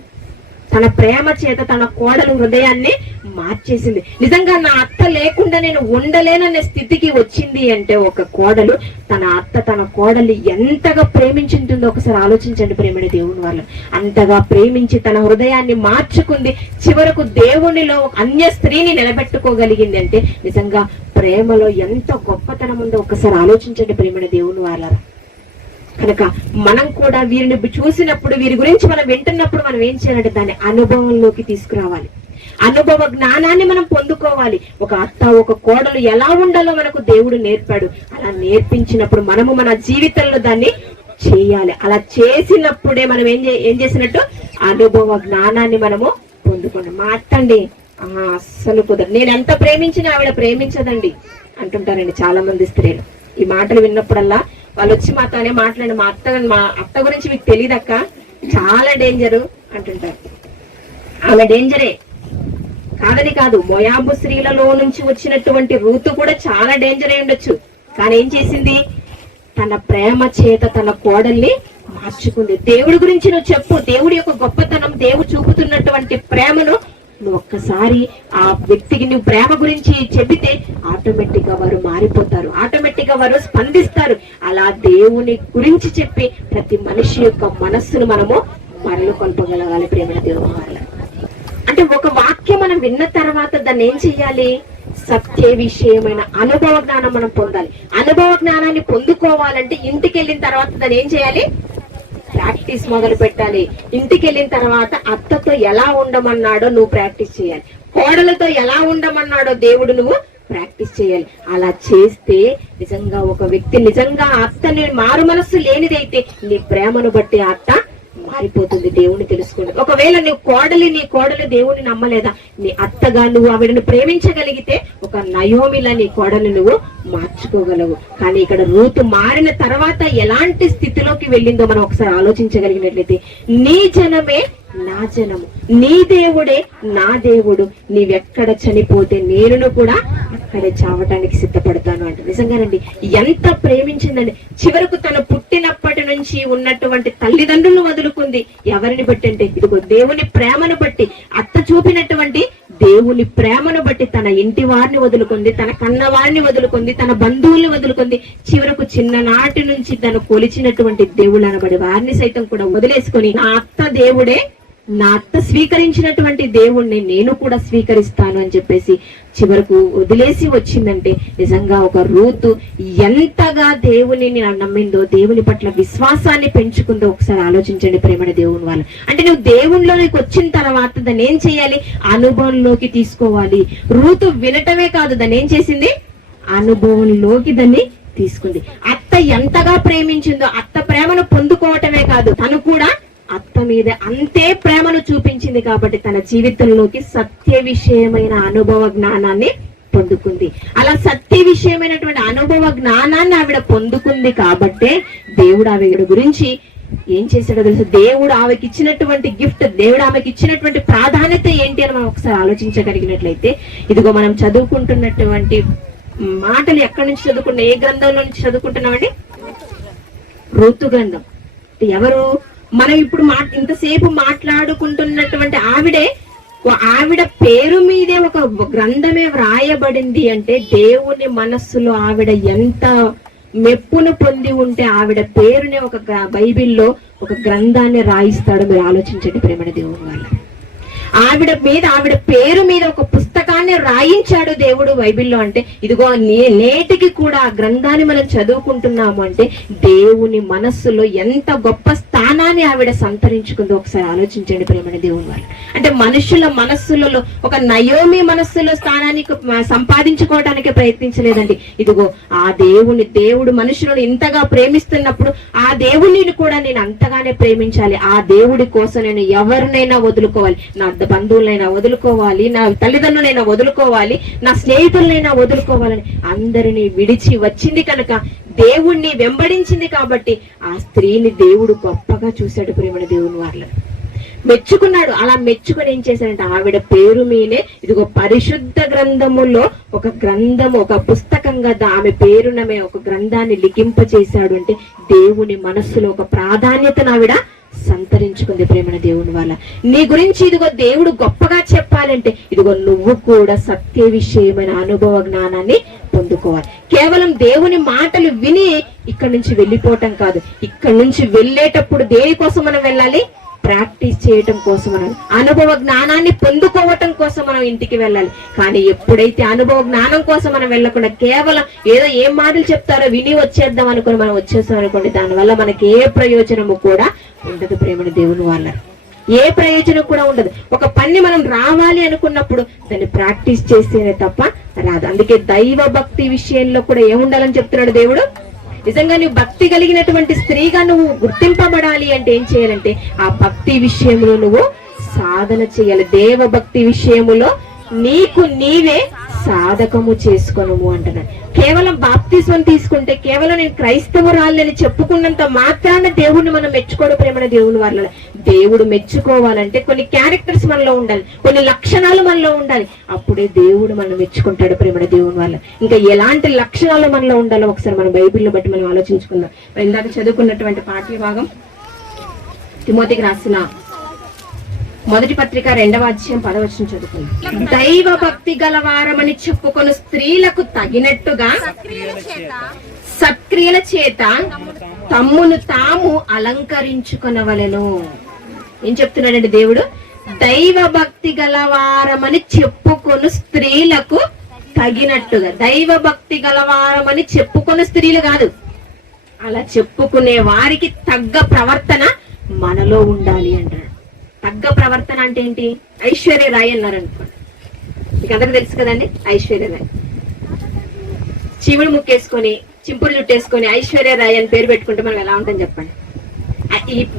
తన ప్రేమ చేత తన కోడలు హృదయాన్ని మార్చేసింది. నిజంగా నా అత్త లేకుండా నేను ఉండలేననే స్థితికి వచ్చింది అంటే ఒక కోడలు తన అత్త తన కోడలి ఎంతగా ప్రేమించుంటుందో ఒకసారి ఆలోచించండి ప్రేమని దేవుని వాళ్ళు. అంతగా ప్రేమించి తన హృదయాన్ని మార్చుకుంది, చివరకు దేవునిలో అన్య స్త్రీని నిలబెట్టుకోగలిగింది అంటే నిజంగా ప్రేమలో ఎంత గొప్పతనం ఉందో ఒకసారి ఆలోచించండి ప్రేమని దేవుని వాళ్ళ. కనుక మనం కూడా వీరిని చూసినప్పుడు, వీరి గురించి మనం వింటున్నప్పుడు మనం ఏం చేయాలంటే దాన్ని అనుభవంలోకి తీసుకురావాలి. అనుభవ జ్ఞానాన్ని మనం పొందుకోవాలి. ఒక అత్త ఒక కోడలు ఎలా ఉండాలో మనకు దేవుడు నేర్పాడు. అలా నేర్పించినప్పుడు మనము మన జీవితంలో దాన్ని చేయాలి. అలా చేసినప్పుడే మనం ఏం చేసినట్టు అనుభవ జ్ఞానాన్ని మనము పొందుకోండి. మా అత్తండి అస్సలు కుదరదు, నేను ఎంత ప్రేమించినా ఆవిడ ప్రేమించదండి అంటుంటారండి చాలా మంది స్త్రీలు. ఈ మాటలు విన్నప్పుడల్లా వాళ్ళు వచ్చి మాతోనే మాట్లాడి, మా అత్త గురించి మీకు తెలియదక్క, చాలా డేంజరు అంటుంటారు. ఆమె డేంజరే కాదని కాదు, మోయాబు స్త్రీలలో నుంచి వచ్చినటువంటి రూతు కూడా చాలా డేంజర్ అయి ఉండొచ్చు. కానీ ఏం చేసింది? తన ప్రేమ చేత తన కోడల్ని మార్చుకుంది. దేవుడి గురించి నువ్వు చెప్పు, దేవుడి యొక్క గొప్పతనం, దేవుడు చూపుతున్నటువంటి ప్రేమను నువ్వు ఒక్కసారి ఆ వ్యక్తికి నువ్వు ప్రేమ గురించి చెబితే ఆటోమేటిక్ గా వారు మారిపోతారు, ఆటోమేటిక్ గా వారు స్పందిస్తారు. అలా దేవుని గురించి చెప్పి ప్రతి మనిషి యొక్క మనస్సును మనము మరలు కొల్పగలగాలి ప్రేమ దేవుని వల్ల. అంటే ఒక వాక్యం మనం విన్న తర్వాత దాన్ని ఏం చెయ్యాలి? సత్య విషయమైన అనుభవ జ్ఞానం మనం పొందాలి. అనుభవ జ్ఞానాన్ని పొందుకోవాలంటే ఇంటికి వెళ్ళిన తర్వాత దాన్ని ఏం చేయాలి? ప్రాక్టీస్ మొదలు పెట్టాలి. ఇంటికి వెళ్ళిన తర్వాత అత్తతో ఎలా ఉండమన్నాడో నువ్వు ప్రాక్టీస్ చేయాలి, కోడలతో ఎలా ఉండమన్నాడో దేవుడు నువ్వు ప్రాక్టీస్ చేయాలి. అలా చేస్తే నిజంగా ఒక వ్యక్తి నిజంగా అత్తని మారు మనస్సు లేనిదైతే నీ ప్రేమను బట్టి అత్త మారిపోతుంది. దేవుని తెలుసుకోండి. ఒకవేళ నీ కోడలు దేవుని నమ్మలేదా, నీ అత్తగా నువ్వు ఆవిడను ప్రేమించగలిగితే ఒక నయోమిలా నీ కోడలు నువ్వు మార్చుకోగలవు. కానీ ఇక్కడ రూతు మారిన తర్వాత ఎలాంటి స్థితిలోకి వెళ్ళిందో మనం ఒకసారి ఆలోచించగలిగినట్లయితే, నీ జనమే నా జనము, నీ దేవుడే నా దేవుడు, నీవెక్కడ చనిపోతే నేను కూడా అక్కడే చావటానికి సిద్ధపడతాను అంట. నిజంగానండి, ఎంత ప్రేమించిందండి. చివరకు తను పుట్టినప్పటి నుంచి ఉన్నటువంటి తల్లిదండ్రులను వదులుకుంది. ఎవరిని బట్టి అంటే ఇదిగో దేవుని ప్రేమను బట్టి, అత్త చూపినటువంటి దేవుని ప్రేమను బట్టి తన ఇంటి వారిని వదులుకుంది, తన కన్న వారిని వదులుకుంది, తన బంధువుల్ని వదులుకుంది. చివరకు చిన్ననాటి నుంచి తను కొలిచినటువంటి దేవుళ్ళు అనబడి వారిని సైతం కూడా వదిలేసుకొని, నా అత్త దేవుడే, నా అత్త స్వీకరించినటువంటి దేవుణ్ణి నేను కూడా స్వీకరిస్తాను అని చెప్పేసి చివరకు వదిలేసి వచ్చిందంటే నిజంగా ఒక రూతు ఎంతగా దేవుని నమ్మిందో, దేవుని పట్ల విశ్వాసాన్ని పెంచుకుందో ఒకసారి ఆలోచించండి ప్రేమణ దేవుని వాళ్ళు. అంటే నువ్వు దేవునిలోకి వచ్చిన తర్వాత దాన్ని ఏం చేయాలి? అనుభవంలోకి తీసుకోవాలి. రూతు వినటమే కాదు, దాన్ని ఏం చేసింది? అనుభవంలోకి దాన్ని తీసుకుంది. అత్త ఎంతగా ప్రేమించిందో, అత్త ప్రేమను పొందుకోవటమే కాదు, తను కూడా అత్త మీద అంతే ప్రేమను చూపించింది. కాబట్టి తన జీవితంలోకి సత్య విషయమైన అనుభవ జ్ఞానాన్ని పొందుకుంది. అలా సత్య విషయమైనటువంటి అనుభవ జ్ఞానాన్ని ఆవిడ పొందుకుంది. కాబట్టే దేవుడు ఆవిడ గురించి ఏం చేశాడో తెలుసు. దేవుడు ఆమెకి ఇచ్చినటువంటి గిఫ్ట్, దేవుడు ఆమెకి ఇచ్చినటువంటి ప్రాధాన్యత ఏంటి అని మనం ఒకసారి ఆలోచించగలిగినట్లయితే, ఇదిగో మనం చదువుకుంటున్నటువంటి మాటలు ఎక్కడి నుంచి చదువుకుంటున్నా, ఏ గ్రంథంలో నుంచి చదువుకుంటున్నామండి? ఋతు గ్రంథం. ఎవరు మనం ఇప్పుడు ఇంతసేపు మాట్లాడుకుంటున్నటువంటి ఆవిడ పేరు మీదే ఒక గ్రంథమే వ్రాయబడింది అంటే దేవుని మనస్సులో ఆవిడ ఎంత మెప్పును పొంది ఉంటే ఆవిడ పేరునే ఒక బైబిల్లో ఒక గ్రంథాన్ని రాయిస్తాడో మీరు ఆలోచించండి ప్రేమణ దేవుని వల్ల. ఆవిడ పేరు మీద ఒక పుస్తకాన్ని రాయించాడు దేవుడు బైబిల్లో. అంటే ఇదిగో నేటికి కూడా ఆ గ్రంథాన్ని మనం చదువుకుంటున్నాము అంటే దేవుని మనస్సులో ఎంత గొప్ప స్థానాన్ని ఆవిడ సంతరించుకుందో ఒకసారి ఆలోచించండి ప్రేమణ దేవుని వాళ్ళు. అంటే మనుషుల మనస్సులలో ఒక నయోమి మనస్సులో స్థానాన్ని సంపాదించుకోవడానికి ప్రయత్నించలేదండి. ఇదిగో ఆ దేవుడు మనుషులను ఇంతగా ప్రేమిస్తున్నప్పుడు ఆ దేవుడిని కూడా నేను అంతగానే ప్రేమించాలి. ఆ దేవుడి కోసం నేను ఎవరినైనా వదులుకోవాలి, నా బంధువులైనా వదులుకోవాలి, నా తల్లిదండ్రులైనా వదులుకోవాలి, నా స్నేహితులైనా వదులుకోవాలని అందరినీ విడిచి వచ్చింది కనుక, దేవుణ్ణి వెంబడించింది కాబట్టి ఆ స్త్రీని దేవుడు గొప్పగా చూశాడు ప్రేమణ దేవుని వాళ్ళని మెచ్చుకున్నాడు. అలా మెచ్చుకుని ఏం చేశాడంటే ఆవిడ పేరు మీనే ఇదిగో పరిశుద్ధ గ్రంథములో ఒక గ్రంథము, ఒక పుస్తకంగా ఆమె పేరునమే ఒక గ్రంథాన్ని లిఖింప చేశాడు. అంటే దేవుని మనస్సులో ఒక ప్రాధాన్యతను ఆవిడ సంతరించుకుంది ప్రేమణ దేవుని వల్ల. నీ గురించి ఇదిగో దేవుడు గొప్పగా చెప్పాలంటే ఇదిగో నువ్వు కూడా సత్య విషయమైన అనుభవ జ్ఞానాన్ని పొందుకోవాలి. కేవలం దేవుని మాటలు విని ఇక్కడి నుంచి వెళ్ళిపోవటం కాదు. ఇక్కడి నుంచి వెళ్ళేటప్పుడు దేనికోసం మనం వెళ్ళాలి? ప్రాక్టీస్ చేయటం కోసం, మనం అనుభవ జ్ఞానాన్ని పొందుకోవటం కోసం మనం ఇంటికి వెళ్ళాలి. కానీ ఎప్పుడైతే అనుభవ జ్ఞానం కోసం మనం వెళ్ళకుండా కేవలం ఏదో ఏం మాటలు చెప్తారో విని వచ్చేద్దాం అనుకుని మనం వచ్చేస్తాం అనుకోండి, దానివల్ల మనకి ఏ ప్రయోజనము కూడా ఉండదు ప్రేమని దేవుని వాళ్ళ. ఏ ప్రయోజనం కూడా ఉండదు. ఒక పని మనం రావాలి అనుకున్నప్పుడు దాన్ని ప్రాక్టీస్ చేస్తేనే తప్ప రాదు. అందుకే దైవ భక్తి విషయంలో కూడా ఏముండాలని చెప్తున్నాడు దేవుడు. నిజంగా నువ్వు భక్తి కలిగినటువంటి స్త్రీగా నువ్వు గుర్తింపబడాలి అంటే ఏం చేయాలంటే ఆ భక్తి విషయంలో నువ్వు సాధన చేయాలి. దేవ భక్తి విషయములో నీకు నీవే సాధకము చేసుకొను అంటున్నాడు. కేవలం బాప్తిస్మం తీసుకుంటే కేవలం నేను క్రైస్తవురాలని చెప్పుకున్నంత మాత్రాన దేవుడిని మనం మెచ్చుకోవడం ప్రేమణ దేవుని వాళ్ళ. దేవుడు మెచ్చుకోవాలంటే కొన్ని క్యారెక్టర్స్ మనలో ఉండాలి, కొన్ని లక్షణాలు మనలో ఉండాలి. అప్పుడే దేవుడు మనం మెచ్చుకుంటాడు ప్రేమణ దేవుని వాళ్ళ. ఇంకా ఎలాంటి లక్షణాలు మనలో ఉండాలో ఒకసారి మనం బైబిల్లో బట్టి మనం ఆలోచించుకుందాం. ఇందాక చదువుకున్నటువంటి పాఠ్య భాగం తిమోతికి రాసిన మొదటి పత్రిక 2వ అధ్యాయం 10వ వచనం చదువుకుందాం. దైవ భక్తి గలవారమని చెప్పుకొని స్త్రీలకు తగినట్టుగా సత్క్రియల చేత తమ్మును తాము అలంకరించుకొనవలెను. ఏం చెప్తున్నాడండి దేవుడు? దైవ భక్తి గలవారమని చెప్పుకొని స్త్రీలకు తగినట్టుగా. దైవ భక్తి గలవారమని చెప్పుకున్న స్త్రీలు కాదు, అలా చెప్పుకునే వారికి తగ్గ ప్రవర్తన మనలో ఉండాలి అంటాడు. తగ్గ ప్రవర్తన అంటే ఏంటి? ఐశ్వర్య రాయ్ అన్నారు అనుకోండి, మీకు అందరికి తెలుసు కదండి. ఐశ్వర్య రాయ్ చీముడు ముక్కేసుకొని చింపుడు చుట్టేసుకొని ఐశ్వర్య రాయ్ అని పేరు పెట్టుకుంటే మనం ఎలా ఉంటుంది చెప్పండి.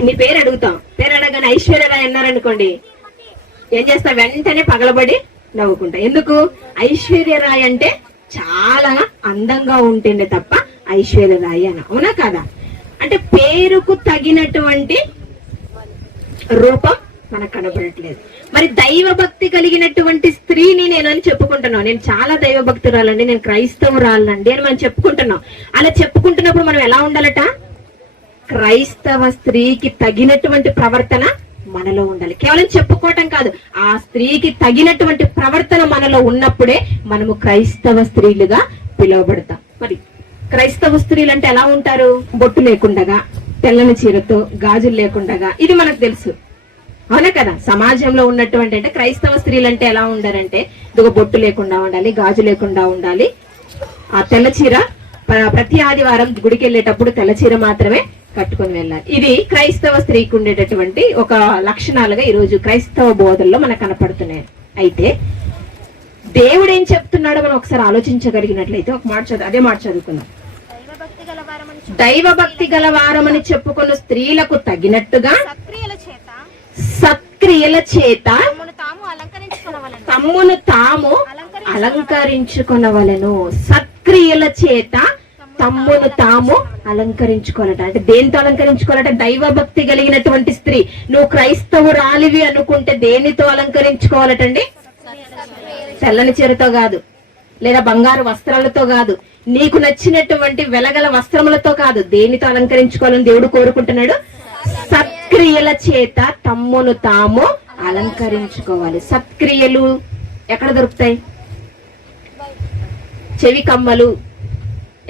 నీ పేరు అడుగుతాం, పేరు అడగానే ఐశ్వర్య రాయ్ అన్నారనుకోండి ఏం చేస్తా? వెంటనే పగలబడి నవ్వుకుంటా. ఎందుకు? ఐశ్వర్య రాయ్ అంటే చాలా అందంగా ఉంటేనే తప్ప ఐశ్వర్య రాయ్ అన, అవునా కాదా? అంటే పేరుకు తగినటువంటి రూపం మనకు కనబడట్లేదు. మరి దైవ భక్తి కలిగినటువంటి స్త్రీని నేనని చెప్పుకుంటున్నాను. నేను చాలా దైవ భక్తురాలండి, నేను క్రైస్తవురాలండి అని మనం చెప్పుకుంటున్నాం. అలా చెప్పుకుంటున్నప్పుడు మనం ఎలా ఉండాలట? క్రైస్తవ స్త్రీకి తగినటువంటి ప్రవర్తన మనలో ఉండాలి. కేవలం చెప్పుకోవటం కాదు, ఆ స్త్రీకి తగినటువంటి ప్రవర్తన మనలో ఉన్నప్పుడే మనము క్రైస్తవ స్త్రీలుగా పిలువబడతాం. మరి క్రైస్తవ స్త్రీలు అంటే ఎలా ఉంటారు? బొట్టు లేకుండగా, తెల్లని చీరతో, గాజులు లేకుండగా, ఇది మనకు తెలుసు, అవునా కదా? సమాజంలో ఉన్నటువంటి అంటే క్రైస్తవ స్త్రీలు అంటే ఎలా ఉండారంటే ఇదిగో బొట్టు లేకుండా ఉండాలి, గాజు లేకుండా ఉండాలి, ఆ తెల్ల చీర ప్రతి ఆదివారం గుడికి వెళ్ళేటప్పుడు తెల్ల చీర మాత్రమే కట్టుకొని వెళ్ళాలి. ఇది క్రైస్తవ స్త్రీకి ఉండేటటువంటి ఒక లక్షణాలుగా ఈరోజు క్రైస్తవ బోధల్లో మనకు కనపడుతున్నాయి. అయితే దేవుడు ఏం చెప్తున్నాడో మనం ఒకసారి ఆలోచించగలిగినట్లయితే ఒక మాట అదే మాట చదువుకుందాం. దైవ భక్తి గలవారమని చెప్పుకున్న స్త్రీలకు తగినట్టుగా సత్క్రియల చేత తమ్మును తాము అలంకరించుకొనవలెను. సత్క్రియల చేత తమ్మును తాము అలంకరించుకోవాలట. అంటే దేనితో అలంకరించుకోవాలట? దైవ భక్తి కలిగినటువంటి స్త్రీ. నువ్వు క్రైస్తవురాలివి అనుకుంటే దేనితో అలంకరించుకోవాలటండి? తెల్లని చీరతో కాదు, లేదా బంగారు వస్త్రాలతో కాదు, నీకు నచ్చినటువంటి వెలగల వస్త్రములతో కాదు. దేనితో అలంకరించుకోవాలని దేవుడు కోరుకుంటున్నాడు? సత్క్రియల చేత తమ్మును తాము అలంకరించుకోవాలి. సత్క్రియలు ఎక్కడ దొరుకుతాయి? చెవి కమ్మలు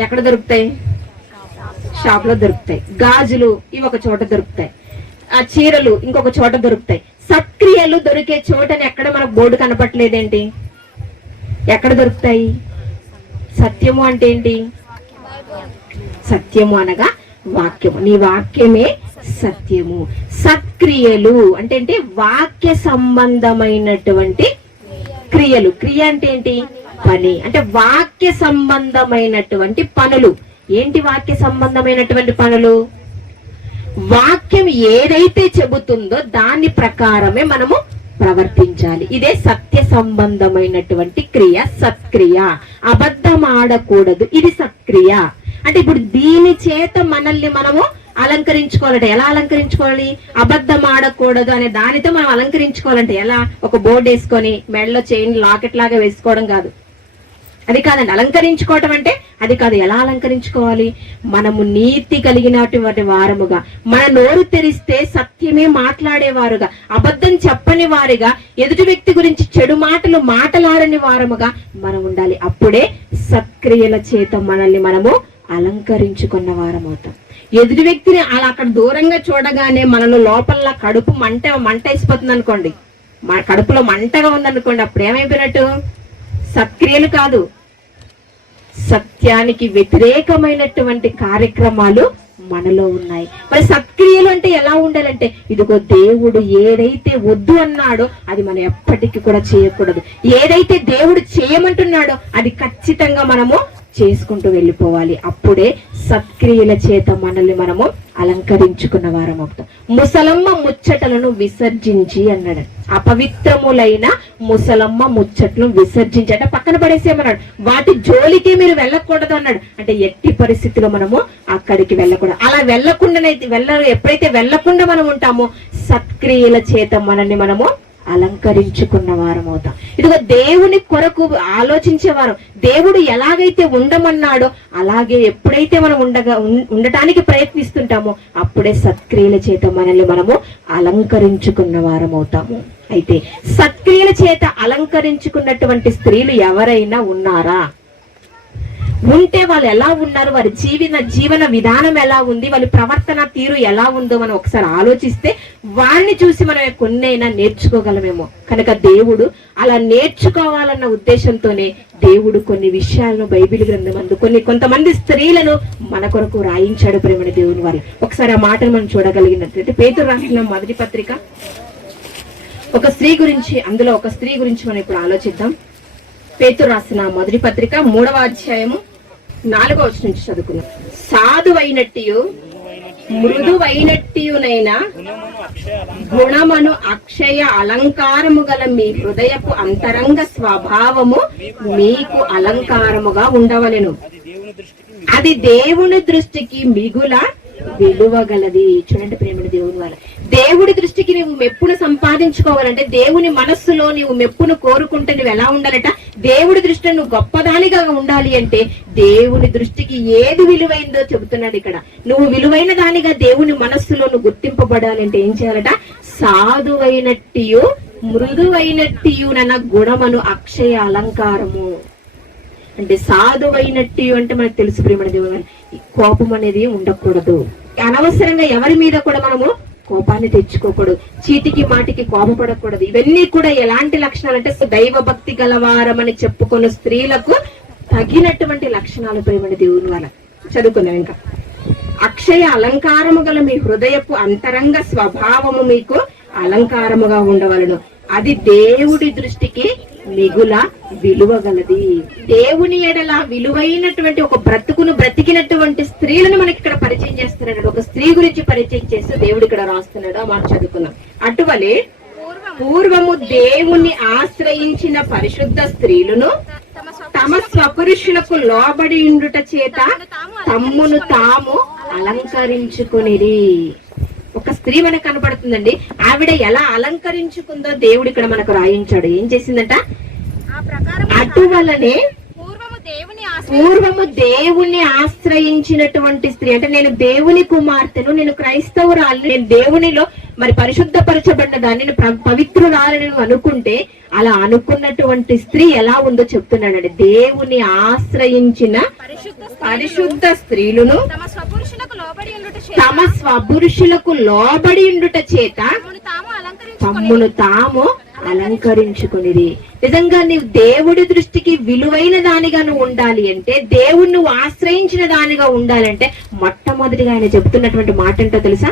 ఎక్కడ దొరుకుతాయి? షాప్ లో దొరుకుతాయి. గాజులు ఇవి ఒక చోట దొరుకుతాయి. ఆ చీరలు ఇంకొక చోట దొరుకుతాయి. సత్క్రియలు దొరికే చోటని ఎక్కడ మనకు బోర్డు కనపట్లేదేంటి? ఎక్కడ దొరుకుతాయి? సత్యము అంటే ఏంటి? సత్యము అనగా వాక్యము. నీ వాక్యమే సత్యము. సత్క్రియలు అంటే ఏంటి? వాక్య సంబంధమైనటువంటి క్రియలు. క్రియ అంటే ఏంటి? పని. అంటే వాక్య సంబంధమైనటువంటి పనులు. ఏంటి వాక్య సంబంధమైనటువంటి పనులు? వాక్యం ఏదైతే చెబుతుందో దాని ప్రకారమే మనము ప్రవర్తించాలి. ఇదే సత్య సంబంధమైనటువంటి క్రియ, సత్క్రియ. అబద్ధం ఆడకూడదు, ఇది సత్క్రియ. అంటే ఇప్పుడు దీని చేత మనల్ని మనము అలంకరించుకోవాలంటే ఎలా అలంకరించుకోవాలి? అబద్ధం ఆడకూడదు అనే దానితో మనం అలంకరించుకోవాలంటే ఎలా? ఒక బోర్డు వేసుకొని మెడలో చైన్ లాకెట్ లాగా వేసుకోవడం కాదు, అది కాదండి. అలంకరించుకోవటం అంటే అది కాదు. ఎలా అలంకరించుకోవాలి? మనము నీతి కలిగినటువంటి వారముగా, మన నోరు తెరిస్తే సత్యమే మాట్లాడేవారుగా, అబద్ధం చెప్పని వారిగా, ఎదుటి వ్యక్తి గురించి చెడు మాటలు మాటలాడని వారముగా మనం ఉండాలి. అప్పుడే సత్క్రియల చేత మనల్ని మనము అలంకరించుకున్న వారమవుతాం. ఎదుటి వ్యక్తిని అలా అక్కడ దూరంగా చూడగానే మనలో లోపల కడుపు మంట వేసిపోతుంది అనుకోండి, మన కడుపులో మంటగా ఉందనుకోండి, అప్పుడు ఏమైపోయినట్టు? సత్క్రియలు కాదు, సత్యానికి వ్యతిరేకమైనటువంటి కార్యక్రమాలు మనలో ఉన్నాయి. మరి సత్క్రియలు అంటే ఎలా ఉండాలంటే ఇదిగో దేవుడు ఏదైతే వద్దు అన్నాడో అది మనం ఎప్పటికీ కూడా చేయకూడదు. ఏదైతే దేవుడు చేయమంటున్నాడో అది ఖచ్చితంగా మనము చేసుకుంటూ వెళ్ళిపోవాలి. అప్పుడే సత్క్రియల చేత మనల్ని మనము అలంకరించుకున్న వారం అవుతాం. ముసలమ్మ ముచ్చటలను విసర్జించి అన్నాడు. అపవిత్రములైన ముసలమ్మ ముచ్చట్లను విసర్జించి అంటే పక్కన పడేసేమన్నాడు. వాటి జోలికి మీరు వెళ్ళకూడదు అన్నాడు. అంటే ఎట్టి పరిస్థితిలో మనము అక్కడికి వెళ్ళకూడదు. అలా ఎప్పుడైతే వెళ్ళకుండా మనం ఉంటామో సత్క్రియల చేత మనల్ని మనము అలంకరించుకున్న వారం అవుతాం. ఇదిగో దేవుని కొరకు ఆలోచించేవారు. దేవుడు ఎలాగైతే ఉండమన్నాడో అలాగే ఎప్పుడైతే మనం ఉండటానికి ప్రయత్నిస్తుంటామో అప్పుడే సత్క్రియల చేత మనల్ని మనము అలంకరించుకున్న వారం అవుతాము. అయితే సత్క్రియల చేత అలంకరించుకున్నటువంటి స్త్రీలు ఎవరైనా ఉన్నారా? ఉంటే వాళ్ళు ఎలా ఉన్నారు? వారి జీవన విధానం ఎలా ఉంది? వాళ్ళ ప్రవర్తన తీరు ఎలా ఉందో మనం ఒకసారి ఆలోచిస్తే వారిని చూసి మనం కొన్నైనా నేర్చుకోగలమేమో. కనుక దేవుడు అలా నేర్చుకోవాలన్న ఉద్దేశంతోనే దేవుడు కొన్ని విషయాలను బైబిల్ గ్రంథమందు కొంతమంది స్త్రీలను మన కొరకు రాయించాడు. ప్రేమని దేవుని వారు ఒకసారి ఆ మాటను మనం చూడగలిగినట్లయితే పేతురు రాసిన మొదటి పత్రిక ఒక స్త్రీ గురించి మనం ఇప్పుడు ఆలోచిద్దాం. పేతురు రాసిన మొదటి పత్రిక 3వ అధ్యాయము 4వ వచనం నుంచి చదువుకున్నాం. సాధువైనట్టు మృదువైనట్టునైనా గుణమును అక్షయ అలంకారము గల మీ హృదయపు అంతరంగ స్వభావము మీకు అలంకారముగా ఉండవలెను. అది దేవుని దృష్టికి మిగుల విలువ గలది. చూడండి ప్రేమని దేవుని వల్ల దేవుడి దృష్టికి నువ్వు మెప్పును సంపాదించుకోవాలంటే, దేవుని మనస్సులో నువ్వు మెప్పును కోరుకుంటే నువ్వు ఎలా ఉండాలట, దేవుడి దృష్టిలో నువ్వు గొప్పదానిగా ఉండాలి అంటే దేవుని దృష్టికి ఏది విలువైందో చెబుతున్నాడు ఇక్కడ. నువ్వు విలువైన దానిగా దేవుని మనస్సులో నువ్వు గుర్తింపబడాలి అంటే ఏం చేయాలట, సాధువైనట్టియు మృదువైనట్టియునన్న గుణమను అక్షయ అలంకారము. అంటే సాధువైనట్టు అంటే మనకు తెలుసు ప్రేమ దేవుని కోపం అనేది ఉండకూడదు. అనవసరంగా ఎవరి మీద కూడా మనము కోపాన్ని తెచ్చుకోకూడదు, చీటికి మాటికి కోపపడకూడదు. ఇవన్నీ కూడా ఎలాంటి లక్షణాలు అంటే దైవ భక్తి గలవారమని చెప్పుకున్న స్త్రీలకు తగినటువంటి లక్షణాలు ప్రేమని దేవుని వల్ల. చదువుకుందాం ఇంకా. అక్షయ అలంకారము గల మీ హృదయపు అంతరంగ స్వభావము మీకు అలంకారముగా ఉండవలను, అది దేవుడి దృష్టికి మిగుల విలువ గలది. దేవుని ఎడల విలువైనటువంటి ఒక బ్రతుకును బ్రతికినటువంటి స్త్రీలను మనకి ఇక్కడ పరిచయం చేస్తున్నాడు. ఒక స్త్రీ గురించి పరిచయం చేస్తూ దేవుడు ఇక్కడ రాస్తున్నాడు. ఆ మాట చదువుకున్నాం. అటువలే పూర్వము దేవుని ఆశ్రయించిన పరిశుద్ధ స్త్రీలను తమ స్వపురుషులకు లోబడి ఉండుట చేత తమ్మును తాము అలంకరించుకునిరి. ఒక స్త్రీ మనకు కనపడుతుందండి. ఆవిడ ఎలా అలంకరించుకుందో దేవుడు ఇక్కడ మనకు రాయించాడు. ఏం చేసిందట, అటువలనే పూర్వము దేవుని ఆశ్రయించినటువంటి స్త్రీ అంటే నేను దేవుని కుమార్తెను, నేను క్రైస్తవురాలు, నేను దేవునిలో మరి పరిశుద్ధపరచబడిన దాన్ని, నేను పవిత్రురాలని అనుకుంటే అలా అనుకున్నటువంటి స్త్రీ ఎలా ఉందో చెప్తున్నాడండి. దేవుని ఆశ్రయించిన పరిశుద్ధ స్త్రీలను తమ స్వపురుషులకు లోబడి ఉండుట చేత తమ్మును తాము అలంకరించుకునిది. నిజంగా నీవు దేవుడి దృష్టికి విలువైన దానిగా నువ్వు ఉండాలి అంటే, దేవుణ్ణి నువ్వు ఆశ్రయించిన దానిగా ఉండాలంటే మొట్టమొదటిగా ఆయన చెప్తున్నటువంటి మాట ఏంటో తెలుసా,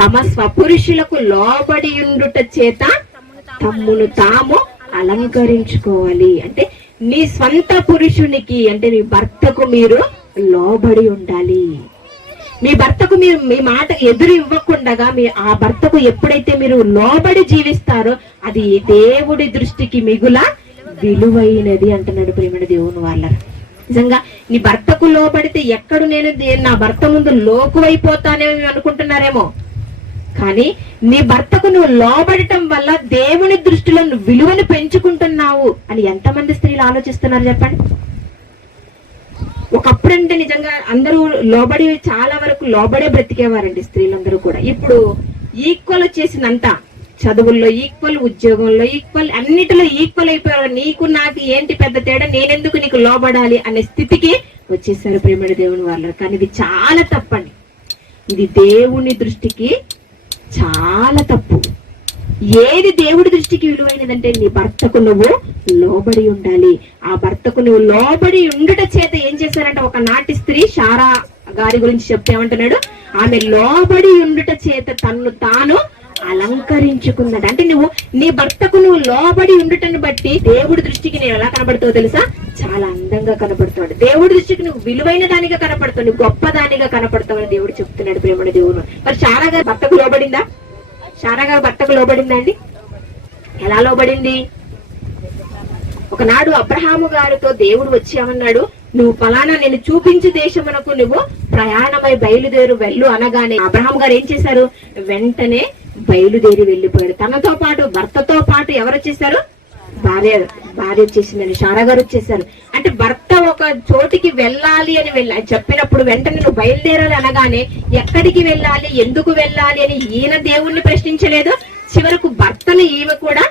తమ స్వపురుషులకు లోబడి ఉండుట చేత తమ్మును తాము అలంకరించుకోవాలి. అంటే నీ స్వంత పురుషునికి అంటే నీ భర్తకు మీరు లోబడి ఉండాలి. మీ భర్తకు మీరు మీ మాట ఎదురు ఇవ్వకుండా ఆ భర్తకు ఎప్పుడైతే మీరు లోబడి జీవిస్తారో అది దేవుడి దృష్టికి మిగుల విలువైనది అంటున్నాడు ప్రేమని దేవుని వాళ్ళ. నిజంగా నీ భర్తకు లోబడితే ఎక్కడు నేను నా భర్త ముందు లోకువైపోతానేమో అనుకుంటున్నారేమో, కానీ నీ భర్తకు నువ్వు లోబడటం వల్ల దేవుని దృష్టిలో నువ్వు విలువను పెంచుకుంటున్నావు అని ఎంతమంది స్త్రీలు ఆలోచిస్తున్నారు చెప్పండి. ఒకప్పుడంటే నిజంగా అందరూ లోబడి, చాలా వరకు లోబడే బ్రతికేవారండి స్త్రీలందరూ కూడా. ఇప్పుడు ఈక్వల్ వచ్చేసినంత, చదువుల్లో ఈక్వల్, ఉద్యోగంలో ఈక్వల్, అన్నిటిలో ఈక్వల్ అయిపోయారు. నీకు నాకు ఏంటి పెద్ద తేడా, నేనెందుకు నీకు లోబడాలి అనే స్థితికి వచ్చేసారు ప్రేమడి దేవుని వాళ్ళు. కానీ ఇది చాలా తప్పండి. ఇది దేవుని దృష్టికి చాలా తప్పు. ఏది దేవుడి దృష్టికి విలువైనదంటే నీ భర్తకు నువ్వు లోబడి ఉండాలి. ఆ భర్తకు నువ్వు లోబడి ఉండుట చేత ఏం చేశారంటే, ఒకనాటి స్త్రీ శారా గారి గురించి చెప్తే ఏమంటున్నాడు, ఆమె లోబడి ఉండుట చేత తన్ను తాను అలంకరించుకున్నది. అంటే నువ్వు నీ భర్తకు నువ్వు లోబడి ఉండుటను బట్టి దేవుడి దృష్టికి నేను ఎలా కనబడతావు తెలుసా, చాలా అందంగా కనబడుతాడు. దేవుడి దృష్టికి నువ్వు విలువైన దానిగా కనపడతావు, నువ్వు గొప్పదానిగా కనపడతావు అని దేవుడు చెప్తున్నాడు ప్రేమడి దేవుడు. మరి శారా గారు భర్తకు లోబడిందా? శారా గారు భర్తకు లోబడిందా అండి? ఎలా లోబడింది? ఒకనాడు అబ్రహాము గారితో దేవుడు వచ్చి ఏమన్నాడు, నువ్వు ఫలానా నేను చూపించు దేశమునకు నువ్వు ప్రయాణమై బయలుదేరు వెళ్ళు అనగానే అబ్రహాం గారు ఏం చేశారు, వెంటనే బయలుదేరి వెళ్ళిపోయాడు. తనతో పాటు భర్తతో పాటు ఎవరు వచ్చేసారు, భార్య వచ్చేసిందని శారా గారు వచ్చేసారు. అంటే భర్త ఒక చోటికి వెళ్ళాలి అని చెప్పినప్పుడు వెంటనే నువ్వు బయలుదేరాలి అనగానే ఎక్కడికి వెళ్ళాలి, ఎందుకు వెళ్ళాలి అని ఈయన దేవుణ్ణి ప్రశ్నించలేదు, చివరకు భర్తను ఈమె కూడా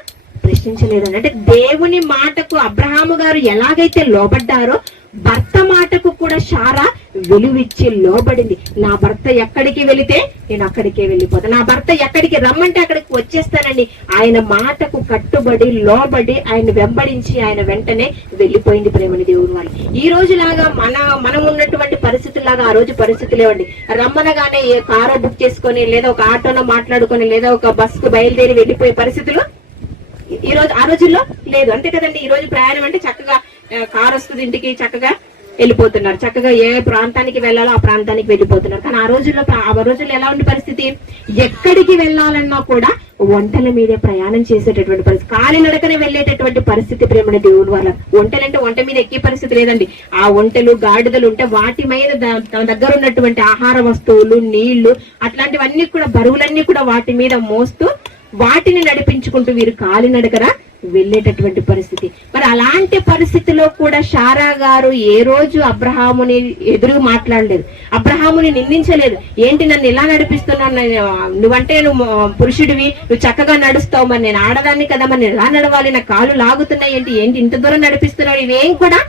ప్రశ్నించలేదు. అంటే దేవుని మాటకు అబ్రహాము గారు ఎలాగైతే లోబడ్డారో భర్త మాటకు కూడా శారా విలువిచ్చి లోబడింది. నా భర్త ఎక్కడికి వెళితే నేను అక్కడికే వెళ్ళిపోతాను, నా భర్త ఎక్కడికి రమ్మంటే అక్కడికి వచ్చేస్తానండి. ఆయన మాటకు కట్టుబడి లోబడి ఆయన వెంబడించి ఆయన వెంటనే వెళ్ళిపోయింది ప్రేమని దేవుని వాళ్ళు. ఈ రోజులాగా మనం ఉన్నటువంటి పరిస్థితుల్లాగా ఆ రోజు పరిస్థితి లేవండి. రమ్మనగానే ఏ కారో బుక్ చేసుకొని లేదా ఒక ఆటోనో మాట్లాడుకొని లేదా ఒక బస్ కు బయలుదేరి వెళ్ళిపోయే పరిస్థితులు ఈ రోజు ఆ రోజుల్లో లేదు. అంతే కదండి. ఈ రోజు ప్రయాణం అంటే చక్కగా కారు వస్తుంది, ఇంటికి చక్కగా వెళ్ళిపోతున్నారు, చక్కగా ఏ ప్రాంతానికి వెళ్ళాలో ఆ ప్రాంతానికి వెళ్ళిపోతున్నారు. కానీ ఆ రోజుల్లో ఎలా ఉండే పరిస్థితి, ఎక్కడికి వెళ్ళాలన్నా కూడా ఒంటల మీదే ప్రయాణం చేసేటటువంటి పరిస్థితి, కాలినడకనే వెళ్ళేటటువంటి పరిస్థితి ప్రేమణ దేవుని వల్ల. ఒంటలంటే ఒంట మీద ఎక్కే పరిస్థితి లేదండి. ఆ ఒంటలు గాడిదలు ఉంటే వాటి మీద తన దగ్గర ఉన్నటువంటి ఆహార వస్తువులు, నీళ్లు, అట్లాంటివన్నీ కూడా బరువులన్నీ కూడా వాటి మీద మోస్తూ వాటిని నడిపించుకుంటూ వీరు కాలినడకన వెళ్ళేటటువంటి పరిస్థితి. మరి అలాంటి పరిస్థితిలో కూడా శారా గారు ఏ రోజు అబ్రహాముని ఎదురు మాట్లాడలేదు, అబ్రహాముని నిందించలేదు. ఏంటి నన్ను ఇలా నడిపిస్తున్నావు, నువ్వంటే నువ్వు పురుషుడివి, నువ్వు చక్కగా నడుస్తావు, మరి నేను ఆడదాన్ని కదా, మరి నేను ఎలా నడవాలి, నా కాళ్ళు లాగుతున్నాయి, ఏంటి ఇంత దూరం నడిపిస్తున్నావు, ఇవేం కూడా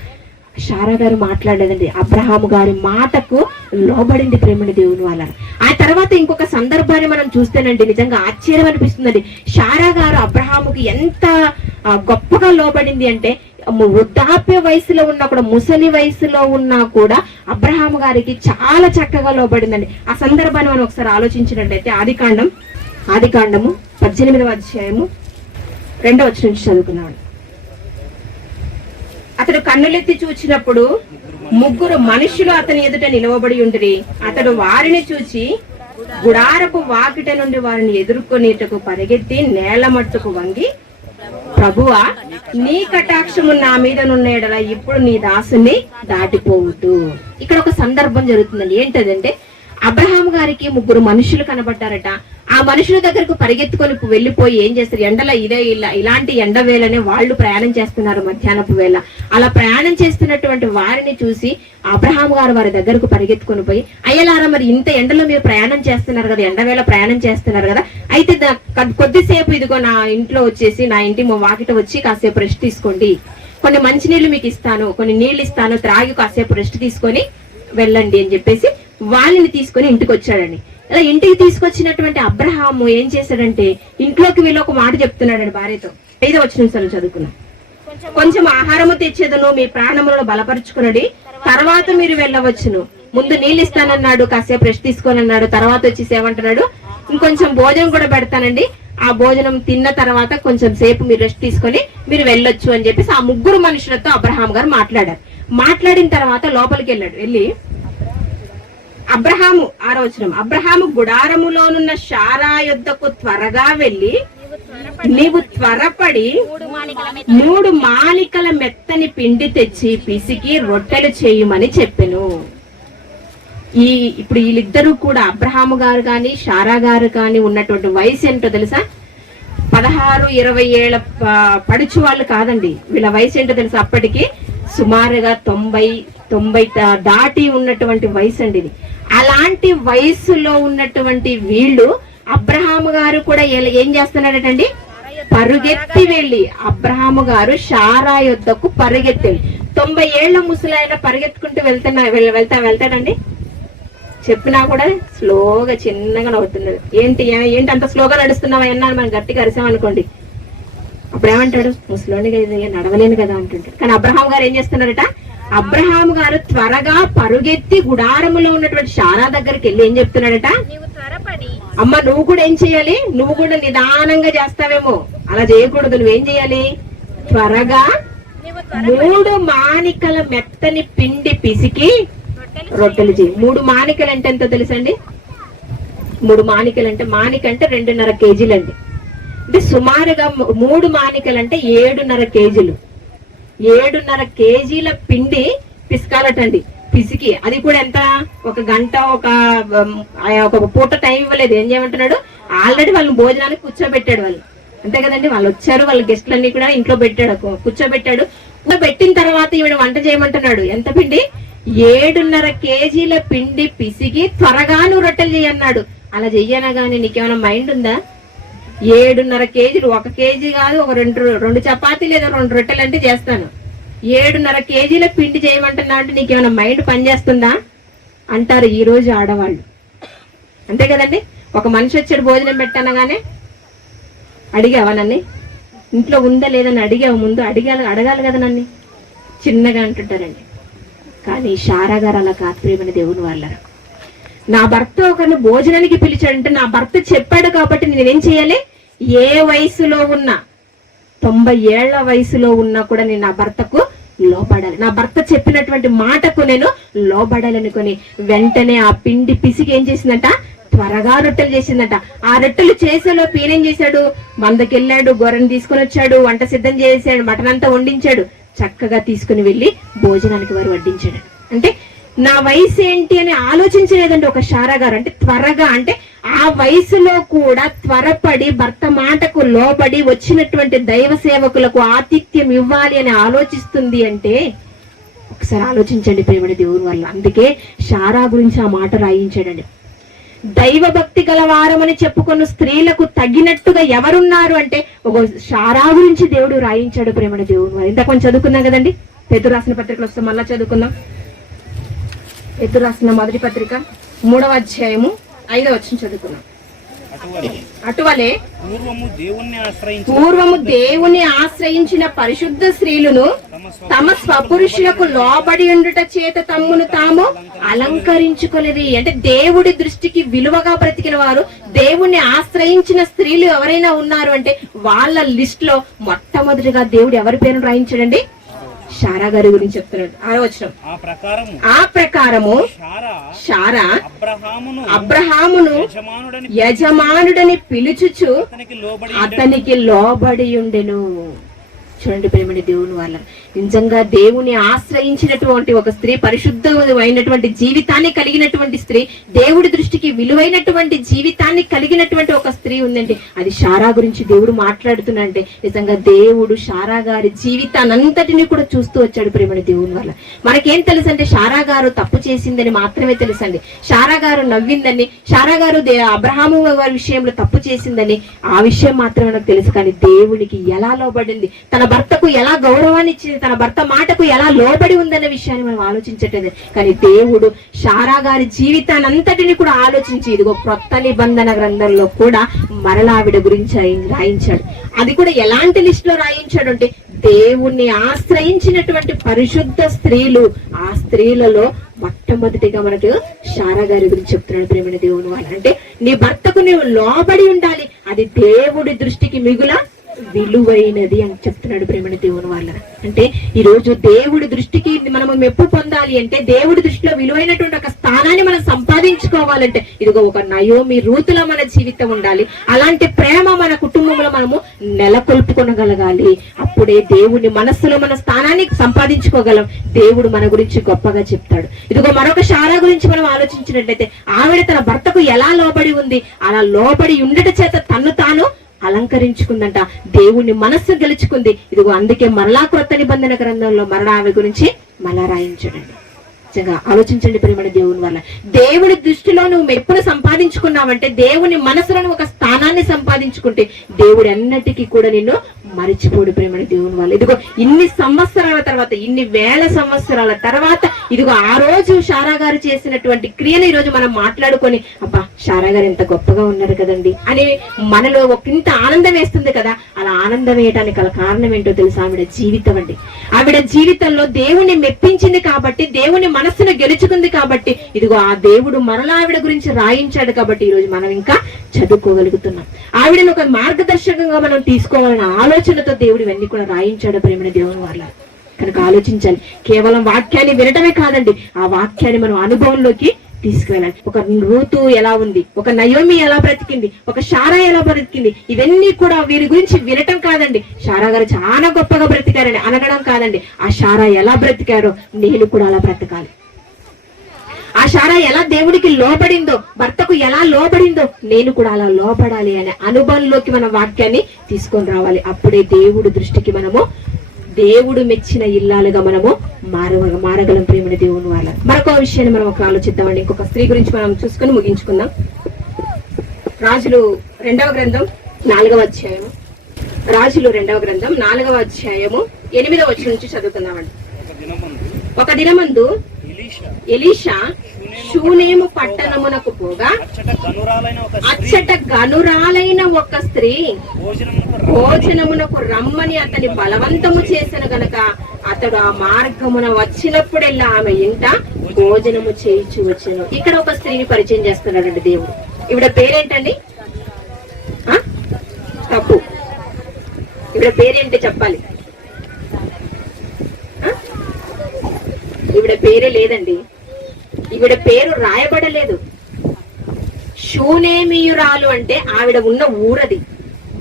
శారా గారు మాట్లాడలేదండి. అబ్రహాము గారి మాటకు లోబడింది ప్రేమని దేవుని వల్ల. ఆ తర్వాత ఇంకొక సందర్భాన్ని మనం చూస్తేనండి నిజంగా ఆశ్చర్యం అనిపిస్తుందండి. శారా గారు అబ్రహాముకి ఎంత గొప్పగా లోబడింది అంటే, వృద్ధాప్య వయసులో ఉన్నా కూడా, ముసలి వయసులో ఉన్నా కూడా అబ్రహాము గారికి చాలా చక్కగా లోబడిందండి. ఆ సందర్భాన్ని మనం ఒకసారి ఆలోచించినట్లయితే ఆదికాండము 18వ అధ్యాయము 2వ వచనం నుంచి చదువుకున్నాడు. అతడు కన్నులెత్తి చూచినప్పుడు 3 మనుషులు అతని ఎదుట నిలవబడి ఉండిరి. అతడు వారిని చూచి గుడారపు వాకిట నుండి వారిని ఎదుర్కొనేటకు పరిగెత్తి నేల మట్టుకు వంగి, ప్రభువా, నీ కటాక్షము నా మీద నున్న ఎడల ఇప్పుడు నీ దాసుని దాటిపోవద్దు. ఇక్కడ ఒక సందర్భం జరుగుతుందండి. ఏంటంటే అబ్రహాం గారికి 3 మనుషులు కనబడ్డారట. ఆ మనుషుల దగ్గరకు పరిగెత్తుకొని వెళ్ళిపోయి ఏం చేస్తారు, ఎండలో ఇలాంటి ఎండ వేళనే వాళ్ళు ప్రయాణం చేస్తున్నారు, మధ్యాహ్నపు వేళ. అలా ప్రయాణం చేస్తున్నటువంటి వారిని చూసి అబ్రహాం గారు వారి దగ్గరకు పరిగెత్తుకొని పోయి, అయ్యలారా, మరి ఇంత ఎండలో మీరు ప్రయాణం చేస్తున్నారు కదా, ఎండవేళ ప్రయాణం చేస్తున్నారు కదా, అయితే కొద్దిసేపు ఇదిగో నా ఇంట్లో వచ్చేసి, నా ఇంటి వాకిట వచ్చి కాసేపు రెస్ట్ తీసుకోండి, కొన్ని మంచినీళ్ళు మీకు ఇస్తాను, కొన్ని నీళ్ళు ఇస్తాను, త్రాగి కాసేపు రెస్ట్ తీసుకొని వెళ్ళండి అని చెప్పేసి వాళ్ళని తీసుకొని ఇంటికి వచ్చాడండి. అలా ఇంటికి తీసుకొచ్చినటువంటి అబ్రహాము ఏం చేశాడంటే, ఇంట్లోకి వీళ్ళు ఒక మాట చెప్తున్నాడండి భార్యతో. 5వ వచనం చదువుకున్నాం. కొంచెం ఆహారము తెచ్చేదను, మీ ప్రాణములను బలపరుచుకున్నది, తర్వాత మీరు వెళ్ళవచ్చును. ముందు నీళ్ళు ఇస్తానన్నాడు, కాసేపు రెస్ట్ తీసుకోనన్నాడు, తర్వాత వచ్చేసి ఏమంటున్నాడు, ఇంకొంచెం భోజనం కూడా పెడతానండి, ఆ భోజనం తిన్న తర్వాత కొంచెం సేపు మీరు రెస్ట్ తీసుకొని మీరు వెళ్ళొచ్చు అని చెప్పేసి ఆ 3 మనుషులతో అబ్రహాం గారు మాట్లాడారు. మాట్లాడిన తర్వాత లోపలికి వెళ్ళాడు. వెళ్ళి అబ్రహాము 6వ వచనం, అబ్రహాము గుడారములోనున్న శారా యొద్దకు త్వరగా వెళ్ళి, నీవు త్వరపడి 3 మానికల మెత్తని పిండి తెచ్చి పిసికి రొట్టెలు చేయమని చెప్పెను. ఇప్పుడు వీళ్ళిద్దరూ కూడా, అబ్రహాము గారు కానీ శారా గారు కానీ ఉన్నటువంటి వయసు ఏంటో తెలుసా? 16-20 ఏళ్ల పడుచు వాళ్ళు కాదండి. వీళ్ళ వయసు ఏంటో తెలుసా? అప్పటికి సుమారుగా 90 దాటి ఉన్నటువంటి వయసు అండి ఇది. అలాంటి వయసులో ఉన్నటువంటి వీళ్ళు, అబ్రహాము గారు కూడా ఏం చేస్తున్నాడటండి, పరుగెత్తి వెళ్ళి, అబ్రహాము గారు శారా యొద్దకు పరుగెత్తి, 90 ఏళ్ల ముసలాయన పరిగెత్తుకుంటూ వెళ్తాడండి. చెప్పినా కూడా స్లోగా చిన్నగా నవ్వుతున్నాడు. ఏంటి అంత స్లోగా నడుస్తున్నావా అన్నాను. మనం గట్టిగా అరిసామనుకోండి, అప్పుడు ఏమంటాడు, ముసలోని నడవలేను కదా అంటుంటాడు. కానీ అబ్రహాం గారు ఏం చేస్తున్నారట, అబ్రహాం గారు త్వరగా పరుగెత్తి గుడారములో ఉన్నటువంటి శారా దగ్గరికి వెళ్ళి ఏం చెప్తున్నాడట, అమ్మ నువ్వు కూడా ఏం చేయాలి, నువ్వు కూడా నిదానంగా చేస్తావేమో, అలా చేయకూడదు, నువ్వేం చేయాలి, త్వరగా 3 మానికల మెత్తని పిండి పిసికి రొట్టెలు చేయి. 3 మానికలు అంటే ఎంతో తెలుసండి? 3 మానికలు అంటే, మానిక అంటే 2.5 కేజీలండి. అంటే సుమారుగా 3 మానికలు అంటే 7.5 కేజీలు. 7.5 కేజీల పిండి పిసకాలటండి. పిసికి అది కూడా ఎంత, ఒక గంట, ఒక పూట టైం ఇవ్వలేదు. ఏం చేయమంటున్నాడు, ఆల్రెడీ వాళ్ళని భోజనానికి కూర్చోబెట్టాడు. వాళ్ళు అంతే కదండి, వాళ్ళు వచ్చారు, వాళ్ళ గెస్టులన్నీ కూడా ఇంట్లో పెట్టాడు, కూర్చోబెట్టాడు. పెట్టిన తర్వాత ఈవిడ వంట చేయమంటున్నాడు. ఎంత పిండి, 7.5 కేజీల పిండి పిసికి త్వరగా నువ్వు రొట్టెలు చేయన్నాడు. అలా చెయ్యనా గానీ నీకేమైనా మైండ్ ఉందా? 7.5 కేజీలు, 1 కేజీ కాదు, ఒక 2 చపాతీ లేదా 2 రొట్టెలు అంటే చేస్తాను. 7.5 కేజీల పిండి చేయమంటున్నా అంటే నీకేమైనా మైండ్ పనిచేస్తుందా అంటారు ఈ రోజు ఆడవాళ్ళు. అంతే కదండి, ఒక మనిషి వచ్చాడు భోజనం పెట్టనగానే, అడిగావా నన్ను, ఇంట్లో ఉందా లేదని అడిగావు, ముందు అడగాలి కదా నన్ను, చిన్నగా అంటుంటారండి. కానీ శారా గారు అలా కాదు ప్రియమైన దేవుని వాళ్ళ. నా భర్త ఒకరిని భోజనానికి పిలిచాడంటే నా భర్త చెప్పాడు కాబట్టి నేనేం చేయాలి, ఏ వయసులో ఉన్నా, 90 ఏళ్ల వయసులో ఉన్నా కూడా నేను నా భర్తకు లోబడాలి, నా భర్త చెప్పినటువంటి మాటకు నేను లోబడాలనుకొని వెంటనే ఆ పిండి పిసికి ఏం చేసిందంట, త్వరగా రొట్టెలు చేసిందంట. ఆ రొట్టెలు చేసేలోపు ఈయనేం చేశాడు, మందకెళ్ళాడు, గొర్రెని తీసుకొని వచ్చాడు, వంట సిద్ధం చేశాడు, మటన్ అంతా వండించాడు, చక్కగా తీసుకుని వెళ్ళి భోజనానికి వారు వడ్డించాడు. అంటే నా వయసు ఏంటి అని ఆలోచించలేదండి ఒక శారా గారు. అంటే త్వరగా, అంటే ఆ వయసులో కూడా త్వరపడి భర్త మాటకు లోబడి వచ్చినటువంటి దైవ సేవకులకు ఆతిథ్యం ఇవ్వాలి అని ఆలోచిస్తుంది అంటే ఒకసారి ఆలోచించండి ప్రేమని దేవుని వల్ల. అందుకే శారా గురించి ఆ మాట రాయించాడండి. దైవ భక్తి గలవారమని చెప్పుకున్న స్త్రీలకు తగినట్టుగా ఎవరున్నారు అంటే ఒక శారా గురించి దేవుడు రాయించాడు ప్రేమని దేవుని వల్ల. ఇంత కొంచెం చదువుకున్నాం కదండి, పేతురు రాసిన పత్రికలు వస్తే మళ్ళా చదువుకుందాం. పేతురు రాసిన మొదటి పత్రిక 3వ అధ్యాయము 5వ వచనం చదువుకున్నాం. అటువలే పూర్వము దేవుని ఆశ్రయించిన పరిశుద్ధ స్త్రీలను తమ స్వపురుషులకు లోబడి ఉండుట చేత తమ్మును తాము అలంకరించుకొనిది. అంటే దేవుడి దృష్టికి విలువగా బ్రతికిన వారు, దేవుణ్ణి ఆశ్రయించిన స్త్రీలు ఎవరైనా ఉన్నారు అంటే వాళ్ళ లిస్ట్ లో మొట్టమొదటిగా దేవుడు ఎవరి పేరు రాయించాడండి, శారా గారి గురించి చెప్తున్నాడు. 6వ వచనం, ఆ ప్రకారము శారా అబ్రహామును యజమానుడని పిలుచుచు అతనికి లోబడి ఉండెను. చూడండి ప్రేమని దేవుని వల్ల నిజంగా దేవుని ఆశ్రయించినటువంటి ఒక స్త్రీ, పరిశుద్ధమైనటువంటి జీవితాన్ని కలిగినటువంటి స్త్రీ, దేవుడి దృష్టికి విలువైనటువంటి జీవితాన్ని కలిగినటువంటి ఒక స్త్రీ ఉందండి. అది శారా గురించి దేవుడు మాట్లాడుతున్నాడంటే నిజంగా దేవుడు శారా గారి జీవితాన్నంతటినీ కూడా చూస్తూ వచ్చాడు ప్రేమని దేవుని వల్ల. మనకేం తెలుసు అంటే శారా గారు తప్పు చేసిందని మాత్రమే తెలుసండి. శారా గారు నవ్విందని, శారా గారు అబ్రహాము గారి విషయంలో తప్పు చేసిందని ఆ విషయం మాత్రమే నాకు తెలుసు. కానీ దేవునికి ఎలా లోబడింది, తన భర్తకు ఎలా గౌరవాన్ని ఇచ్చింది, తన భర్త మాటకు ఎలా లోబడి ఉందన్న విషయాన్ని మనం ఆలోచించట్లేదు. కానీ దేవుడు శారా గారి జీవితాన్ని అంతటిని కూడా ఆలోచించి ఇదిగో క్రొత్త నిబంధన గ్రంథంలో కూడా మరలా ఆవిడ గురించి రాయించాడు. అది కూడా ఎలాంటి లిస్ట్ లో రాయించాడు అంటే దేవుణ్ణి ఆశ్రయించినటువంటి పరిశుద్ధ స్త్రీలు, ఆ స్త్రీలలో మొట్టమొదటిగా మనకు శారా గారి గురించి చెప్తున్నాడు ప్రేమని దేవుని వాళ్ళు. అంటే నీ భర్తకు నువ్వు లోబడి ఉండాలి, అది దేవుడి దృష్టికి మిగుల విలువైనది అని చెప్తున్నాడు ప్రేమని దేవుని వాళ్ళ. అంటే ఈ రోజు దేవుడి దృష్టికి మనము మెప్పు పొందాలి అంటే, దేవుడి దృష్టిలో విలువైనటువంటి ఒక స్థానాన్ని మనం సంపాదించుకోవాలంటే ఇదిగో ఒక నయోమి రూతులో మన జీవితం ఉండాలి. అలాంటి ప్రేమ మన కుటుంబంలో మనము నెలకొల్పుకొనగలగాలి. అప్పుడే దేవుని మనస్సులో మన స్థానాన్ని సంపాదించుకోగలం. దేవుడు మన గురించి గొప్పగా చెప్తాడు. ఇదిగో మరొక శారా గురించి మనం ఆలోచించినట్లయితే ఆవిడ తన భర్తకు ఎలా లోబడి ఉంది, అలా లోబడి ఉండట చేత తన్ను తాను అలంకరించుకుందంట, దేవుని మనస్సు గెలుచుకుంది. ఇదిగో అందుకే మరలా క్రొత్త నిబంధన గ్రంథంలో మరలా ఆమె గురించి మరలా రాయించాడండి. నిజంగా ఆలోచించండి ప్రేమని దేవుని వల్ల. దేవుడి దృష్టిలో నువ్వు మెప్పును సంపాదించుకున్నావంటే, దేవుని మనసులో ఒక స్థానాన్ని సంపాదించుకుంటే దేవుడు అన్నిటికీ కూడా నిన్ను మరిచిపోడు ప్రేమని దేవుని వల్ల. ఇదిగో ఇన్ని సంవత్సరాల తర్వాత, ఇన్ని వేల సంవత్సరాల తర్వాత ఇదిగో ఆ రోజు శారా గారు చేసినటువంటి క్రియను ఈ రోజు మనం మాట్లాడుకొని అబ్బా శారా గారు ఎంత గొప్పగా ఉన్నారు కదండి అని మనలో ఒకంత ఆనందం వేస్తుంది కదా. అలా ఆనందం వేయడానికి గల కారణం ఏంటో తెలుసా, ఆవిడ జీవితం అండి. ఆవిడ జీవితంలో దేవుని మెప్పించింది కాబట్టి, దేవుని మనస్సును గెలుచుకుంది కాబట్టి ఇదిగో ఆ దేవుడు మరలా ఆవిడ గురించి రాయించాడు కాబట్టి ఈ రోజు మనం ఇంకా చదువుకోగలుగుతున్నాం. ఆవిడను ఒక మార్గదర్శకంగా మనం తీసుకోవాలన్న ఆలోచనతో దేవుడు ఇవన్నీ కూడా రాయించాడు ప్రేమని దేవుని వాళ్ళ. కనుక ఆలోచించాలి. కేవలం వాక్యాన్ని వినటమే కాదండి, ఆ వాక్యాన్ని మనం అనుభవంలోకి తీసుకువెళ్ళాలి. ఒక రూతు ఎలా ఉంది, ఒక నయోమి ఎలా బ్రతికింది, ఒక శారా ఎలా బ్రతికింది, ఇవన్నీ కూడా వీరి గురించి వినటం కాదండి. శారా గారు చాలా గొప్పగా బ్రతికారని అనగడం కాదండి, ఆ శారా ఎలా బ్రతికారో నేను కూడా అలా బ్రతకాలి. ఆ శారా ఎలా దేవుడికి లోబడిందో, భర్తకు ఎలా లోబడిందో నేను కూడా అలా లోబడాలి అనే అనుభవంలోకి మన వాక్యాన్ని తీసుకొని రావాలి. అప్పుడే దేవుడి దృష్టికి మనము దేవుడు మెచ్చిన ఇల్లాలుగా మనము మారగలం ప్రేమని దేవుని వాళ్ళ. మరొక విషయాన్ని మనం ఒక ఆలోచిద్దామండి. ఇంకొక స్త్రీ గురించి మనం చూసుకొని ముగించుకుందాం. రాజులు 2వ గ్రంథం 4వ అధ్యాయము, రాజులు 2వ గ్రంథం 4వ అధ్యాయము 8వ వచనం నుంచి చదువుకుందామండి. ఒక దినమందు ఎలీషా షూనేము పట్టణమునకు పోగా అచ్చట గనురాలైన ఒక స్త్రీ భోజనమునకు రమ్మని అతని బలవంతము చేసిన గనక అతడు ఆ మార్గమున వచ్చినప్పుడెల్లా ఆమె ఇంట భోజనము చేయించు వచ్చెను. ఇక్కడ ఒక స్త్రీని పరిచయం చేస్తున్నాడండి దేవుడు. ఈవిడ పేరేంటండి? తప్పు. ఈవిడ పేరేంటి చెప్పాలి. ఈవిడ పేరే లేదండి. ఈవిడ పేరు రాయబడలేదు. షూనేమియురాలు అంటే ఆవిడ ఉన్న ఊరది,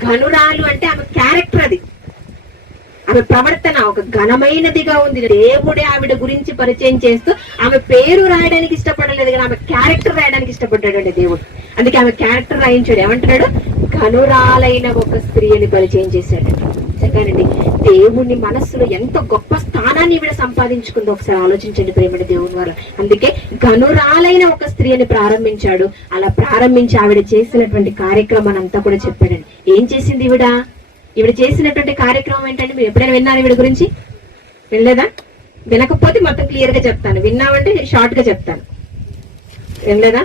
ఘనురాలు అంటే ఆమె క్యారెక్టర్ అది, ఆమె ప్రవర్తన ఒక ఘనమైనదిగా ఉంది. దేవుడే ఆవిడ గురించి పరిచయం చేస్తూ ఆమె పేరు రాయడానికి ఇష్టపడలేదు కానీ ఆమె క్యారెక్టర్ రాయడానికి ఇష్టపడ్డాడండి దేవుడు. అందుకే ఆమె క్యారెక్టర్ రాయించాడు. ఏమంటున్నాడు? ఘనురాలైన ఒక స్త్రీ అని పరిచయం చేశాడు. చెప్పానండి, దేవుని మనస్సులో ఎంత గొప్ప స్థానాన్ని ఈవిడ సంపాదించుకుందో ఒకసారి ఆలోచించండి ప్రేమని దేవుని వారు. అందుకే ఘనురాలైన ఒక స్త్రీ అని ప్రారంభించాడు. అలా ప్రారంభించి ఆవిడ చేసినటువంటి కార్యక్రమాన్ని అంతా కూడా చెప్పాడండి. ఏం చేసింది ఈవిడ చేసినటువంటి కార్యక్రమం ఏంటంటే, మీరు ఎప్పుడైనా విన్నారు ఈవిడ గురించి? వినలేదా? వినకపోతే మొత్తం క్లియర్ గా చెప్తాను, విన్నామంటే షార్ట్ గా చెప్తాను. వినలేదా?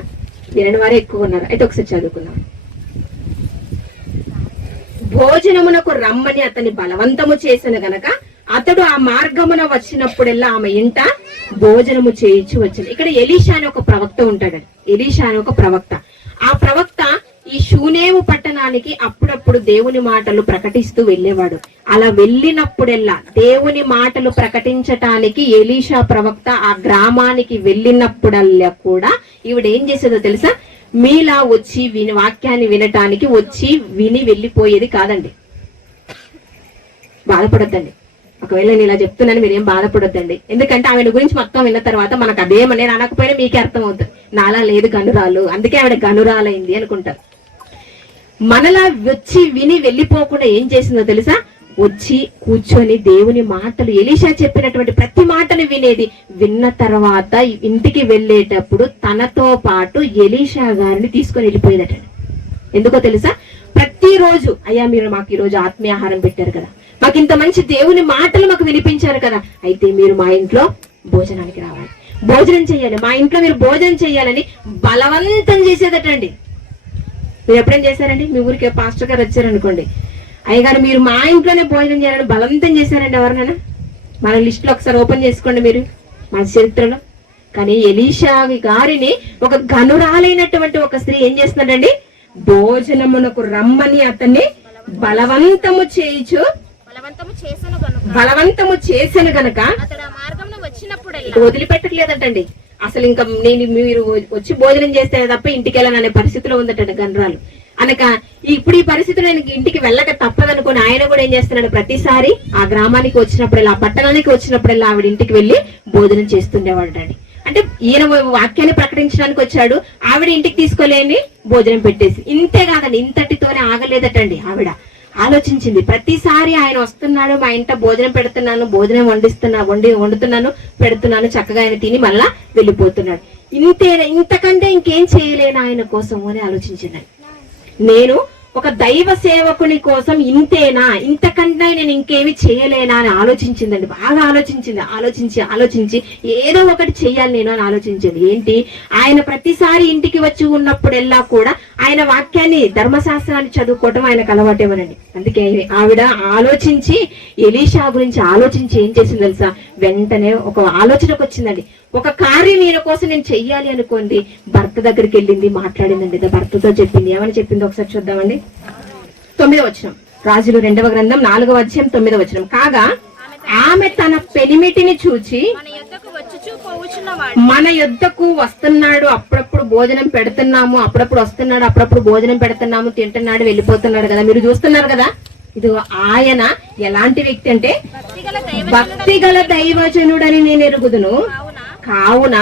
వినని వారే ఎక్కువ ఉన్నారు. అయితే ఒకసారి చదువుకున్నాం. భోజనమునకు రమ్మని అతని బలవంతము చేసిన గనక అతడు ఆ మార్గమున వచ్చినప్పుడెల్లా ఆమె ఇంట భోజనము చేయించి వచ్చింది. ఇక్కడ ఎలీషా అని ఒక ప్రవక్త ఉంటాడండి. ఎలీషా అని ఒక ప్రవక్త. ఆ ప్రవక్త ఈ షూనేము పట్టణానికి అప్పుడప్పుడు దేవుని మాటలు ప్రకటిస్తూ వెళ్ళేవాడు. అలా వెళ్ళినప్పుడెల్లా దేవుని మాటలు ప్రకటించటానికి ఎలీషా ప్రవక్త ఆ గ్రామానికి వెళ్ళినప్పుడల్లా కూడా ఈవిడ ఏం చేసేదో తెలుసా? మీలా వచ్చి వాక్యాన్ని వినటానికి వచ్చి విని వెళ్ళిపోయేది కాదండి. బాధపడొద్దండి. ఒకవేళ నేను ఇలా చెప్తున్నాను, మీరేం బాధపడొద్దండి. ఎందుకంటే ఆవిడ గురించి మొత్తం విన్న తర్వాత మనకు అదేమని నేను అనకపోయినా మీకే అర్థం అవుతుంది. నాలా లేదు గనురాలు, అందుకే ఆవిడ గనురాలైంది అనుకుంటారు. మనలా వచ్చి విని వెళ్ళిపోకుండా ఏం చేసిందో తెలుసా? వచ్చి కూర్చొని దేవుని మాటలు, ఎలీషా చెప్పినటువంటి ప్రతి మాటను వినేది. విన్న తర్వాత ఇంటికి వెళ్ళేటప్పుడు తనతో పాటు ఎలీషా గారిని తీసుకొని వెళ్ళిపోయేదట. ఎందుకో తెలుసా? ప్రతిరోజు, అయ్యా మీరు మాకు ఈ రోజు ఆత్మీయ ఆహారం పెట్టారు కదా, మాకు ఇంత మంచి దేవుని మాటలు మాకు వినిపించారు కదా, అయితే మీరు మా ఇంట్లో భోజనానికి రావాలి, భోజనం చేయాలి, మా ఇంట్లో మీరు భోజనం చేయాలని బలవంతం చేసేదటండి. మీరు ఎప్పుడేం చేశారండి? మీ ఊరికి పాస్టర్ గారు వచ్చారనుకోండి, అయ్యగారు మీరు మా ఇంట్లోనే భోజనం చేయాలని బలవంతం చేశారండి ఎవరినైనా? మన లిస్ట్ లో ఒకసారి ఓపెన్ చేసుకోండి మీరు, మన చరిత్రలో. కానీ ఎలీషా గారిని ఒక ఘనురాలైనటువంటి ఒక స్త్రీ ఏం చేస్తున్నాడండి? భోజనమునకు రమ్మని అతన్ని బలవంతము చేసిన గనక వదిలిపెట్టలేదటండి. అసలు ఇంకా మీరు వచ్చి భోజనం చేస్తే తప్ప ఇంటికి వెళ్ళననే పరిస్థితిలో ఉందట గనురాలు. అనక ఇప్పుడు ఈ పరిస్థితిలో నేను ఇంటికి వెళ్ళక తప్పదనుకుని ఆయన కూడా ఏం చేస్తున్నాడు? ప్రతిసారి ఆ గ్రామానికి వచ్చినప్పుడల్లా, ఆ పట్టణానికి వచ్చినప్పుడల్లా ఆవిడ ఇంటికి వెళ్ళి భోజనం చేస్తుండేవాడు అండి. అంటే ఈయన వాక్యాన్ని ప్రకటించడానికి వచ్చాడు, ఆవిడ ఇంటికి తీసుకోలేని భోజనం పెట్టేసి. ఇంతే కాదండి, ఇంతటితోనే ఆగలేదటండి. ఆవిడ ఆలోచించింది, ప్రతిసారి ఆయన వస్తున్నాడు, మా ఇంట భోజనం పెడుతున్నాను, భోజనం వండుతున్నాను పెడుతున్నాను, చక్కగా ఆయన తిని మళ్ళా వెళ్ళిపోతున్నాడు. ఇంతేనా, ఇంతకంటే ఇంకేం చేయలేను ఆయన కోసం అని ఆలోచించిందండి. నేను ఒక దైవ సేవకుని కోసం ఇంతేనా, ఇంతకంటే నేను ఇంకేమి చేయలేనా అని ఆలోచించిందండి. బాగా ఆలోచించి ఏదో ఒకటి చెయ్యాలి నేను అని ఆలోచించింది. ఏంటి? ఆయన ప్రతిసారి ఇంటికి వచ్చి ఉన్నప్పుడెల్లా కూడా ఆయన వాక్యాన్ని, ధర్మశాస్త్రాన్ని చదువుకోవటం ఆయనకు అలవాటేమోనండి. అందుకే ఆవిడ ఆలోచించి, ఎలీషా గురించి ఆలోచించి ఏం చేసింది తెలుసా? వెంటనే ఒక ఆలోచనకు వచ్చిందండి. ఒక కార్యం ఈయన కోసం నేను చెయ్యాలి అనుకోండి, భర్త దగ్గరికి వెళ్ళింది, మాట్లాడిందండి. భర్తతో చెప్పింది. ఏమని చెప్పింది ఒకసారి చూద్దామండి. 9వ వచనం, రాజులు 2వ గ్రంథం 4వ అధ్యాయం 9వ వచనం. కాగా ఆమె తన పెనిమిటిని చూచి, మన యొద్దకు వస్తున్నాడు, అప్పుడప్పుడు భోజనం పెడుతున్నాము, అప్పుడప్పుడు వస్తున్నాడు, అప్పుడప్పుడు భోజనం పెడుతున్నాము, తింటున్నాడు, వెళ్ళిపోతున్నాడు కదా, మీరు చూస్తున్నారు కదా. ఇది ఆయన ఎలాంటి వ్యక్తి అంటే, భక్తిగల దైవజనుడని నేను ఎరుగుదును, కావున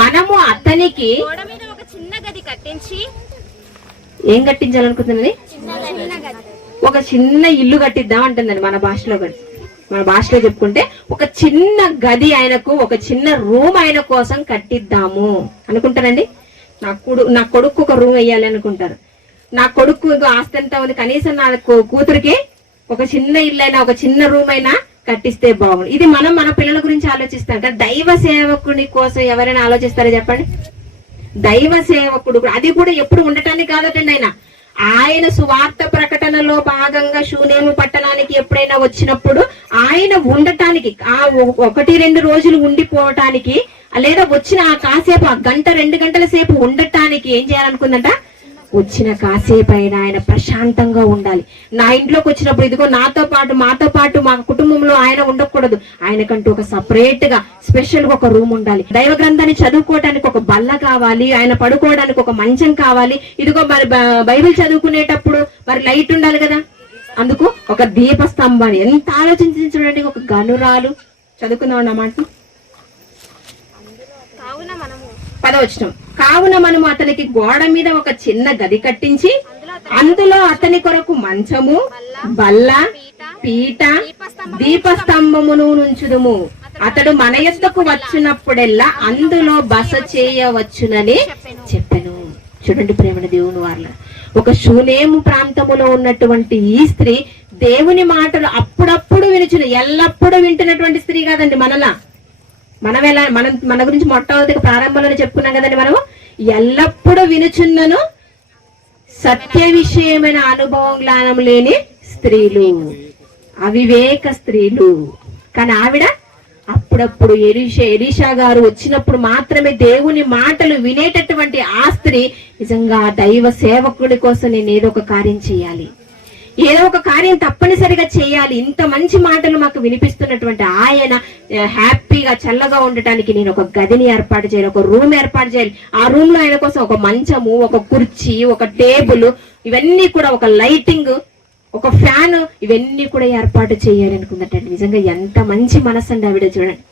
మనము అతనికి ఏం కట్టించాలనుకుంటున్నది? ఒక చిన్న ఇల్లు కట్టిద్దాం అంటుందండి. మన భాషలో చెప్పుకుంటే ఒక చిన్న గది ఆయనకు, ఒక చిన్న రూమ్ ఆయన కోసం కట్టిద్దాము అనుకుంటారండి. నా కొడుకు ఒక రూమ్ వేయాలి అనుకుంటారు. నా కొడుకు ఆస్తి ఎంత ఉంది, కనీసం నా కూతురికి ఒక చిన్న ఇల్లు అయినా, ఒక చిన్న రూమ్ అయినా కట్టిస్తే బాగుంది. ఇది మనం మన పిల్లల గురించి ఆలోచిస్తాం కదా. దైవ సేవకుని కోసం ఎవరైనా ఆలోచిస్తారో చెప్పండి? దైవ సేవకుడు అది కూడా ఎప్పుడు ఉండటానికి కాదటండి. ఆయన సువార్త ప్రకటనలో భాగంగా షూనేము పట్టణానికి ఎప్పుడైనా వచ్చినప్పుడు ఆయన ఉండటానికి, ఆ 1-2 రోజులు ఉండిపోవటానికి, లేదా వచ్చిన ఆ కాసేపు, ఆ 1-2 గంటల సేపు ఉండటానికి ఏం చేయాలనుకుందంట? వచ్చిన కాసేపు అయినా ఆయన ప్రశాంతంగా ఉండాలి. నా ఇంట్లోకి వచ్చినప్పుడు ఇదిగో మాతో పాటు మా కుటుంబంలో ఆయన ఉండకూడదు. ఆయనకంటూ ఒక సపరేట్ గా స్పెషల్ గా ఒక రూమ్ ఉండాలి. దైవ గ్రంథాన్ని చదువుకోవడానికి ఒక బల్ల కావాలి, ఆయన పడుకోవడానికి ఒక మంచం కావాలి. ఇదిగో మరి బైబిల్ చదువుకునేటప్పుడు మరి లైట్ ఉండాలి కదా, అందుకు ఒక దీపస్తంభాన్ని. ఎంత ఆలోచించండి, ఒక గనురాలు. చదువుకుందాం అన్నమాట. 10వ కావున మనము అతనికి గోడ మీద ఒక చిన్న గది కట్టించి అందులో అతని కొరకు మంచము, బల్ల, పీట, దీపస్తంభమును నుంచుదుము. అతడు మన యొద్దకు వచ్చినప్పుడెల్లా అందులో బస చేయవచ్చునని చెప్పెను. చూడండి ప్రేమణ దేవుని వాళ్ళ, ఒక షూనేము ప్రాంతములో ఉన్నటువంటి ఈ స్త్రీ దేవుని మాటలు అప్పుడప్పుడు వినుచును, ఎల్లప్పుడూ వింటున్నటువంటి స్త్రీ కాదండి. మన గురించి మొట్టమొదటి ప్రారంభంలోనే చెప్పుకున్నాం కదండి, మనము ఎల్లప్పుడూ వినుచున్నను సత్య విషయమైన అనుభవం జ్ఞానం లేని స్త్రీలు, అవివేక స్త్రీలు. కానీ ఆవిడ అప్పుడప్పుడు ఎలీషా గారు వచ్చినప్పుడు మాత్రమే దేవుని మాటలు వినేటటువంటి ఆ స్త్రీ నిజంగా దైవ సేవకుడి కోసం నేను ఏదో ఒక కార్యం చేయాలి, ఏదో ఒక కార్యం తప్పనిసరిగా చేయాలి. ఇంత మంచి మాటలు మాకు వినిపిస్తున్నటువంటి ఆయన హ్యాపీగా చల్లగా ఉండటానికి నేను ఒక గదిని ఏర్పాటు చేయాలి, ఒక రూమ్ ఏర్పాటు చేయాలి. ఆ రూమ్ లో ఆయన కోసం ఒక మంచము, ఒక కుర్చీ, ఒక టేబుల్, ఇవన్నీ కూడా ఒక లైటింగ్, ఒక ఫ్యాన్, ఇవన్నీ కూడా ఏర్పాటు చేయాలి అనుకుందటండి. నిజంగా ఎంత మంచి మనసు అండి ఆవిడ. చూడండి,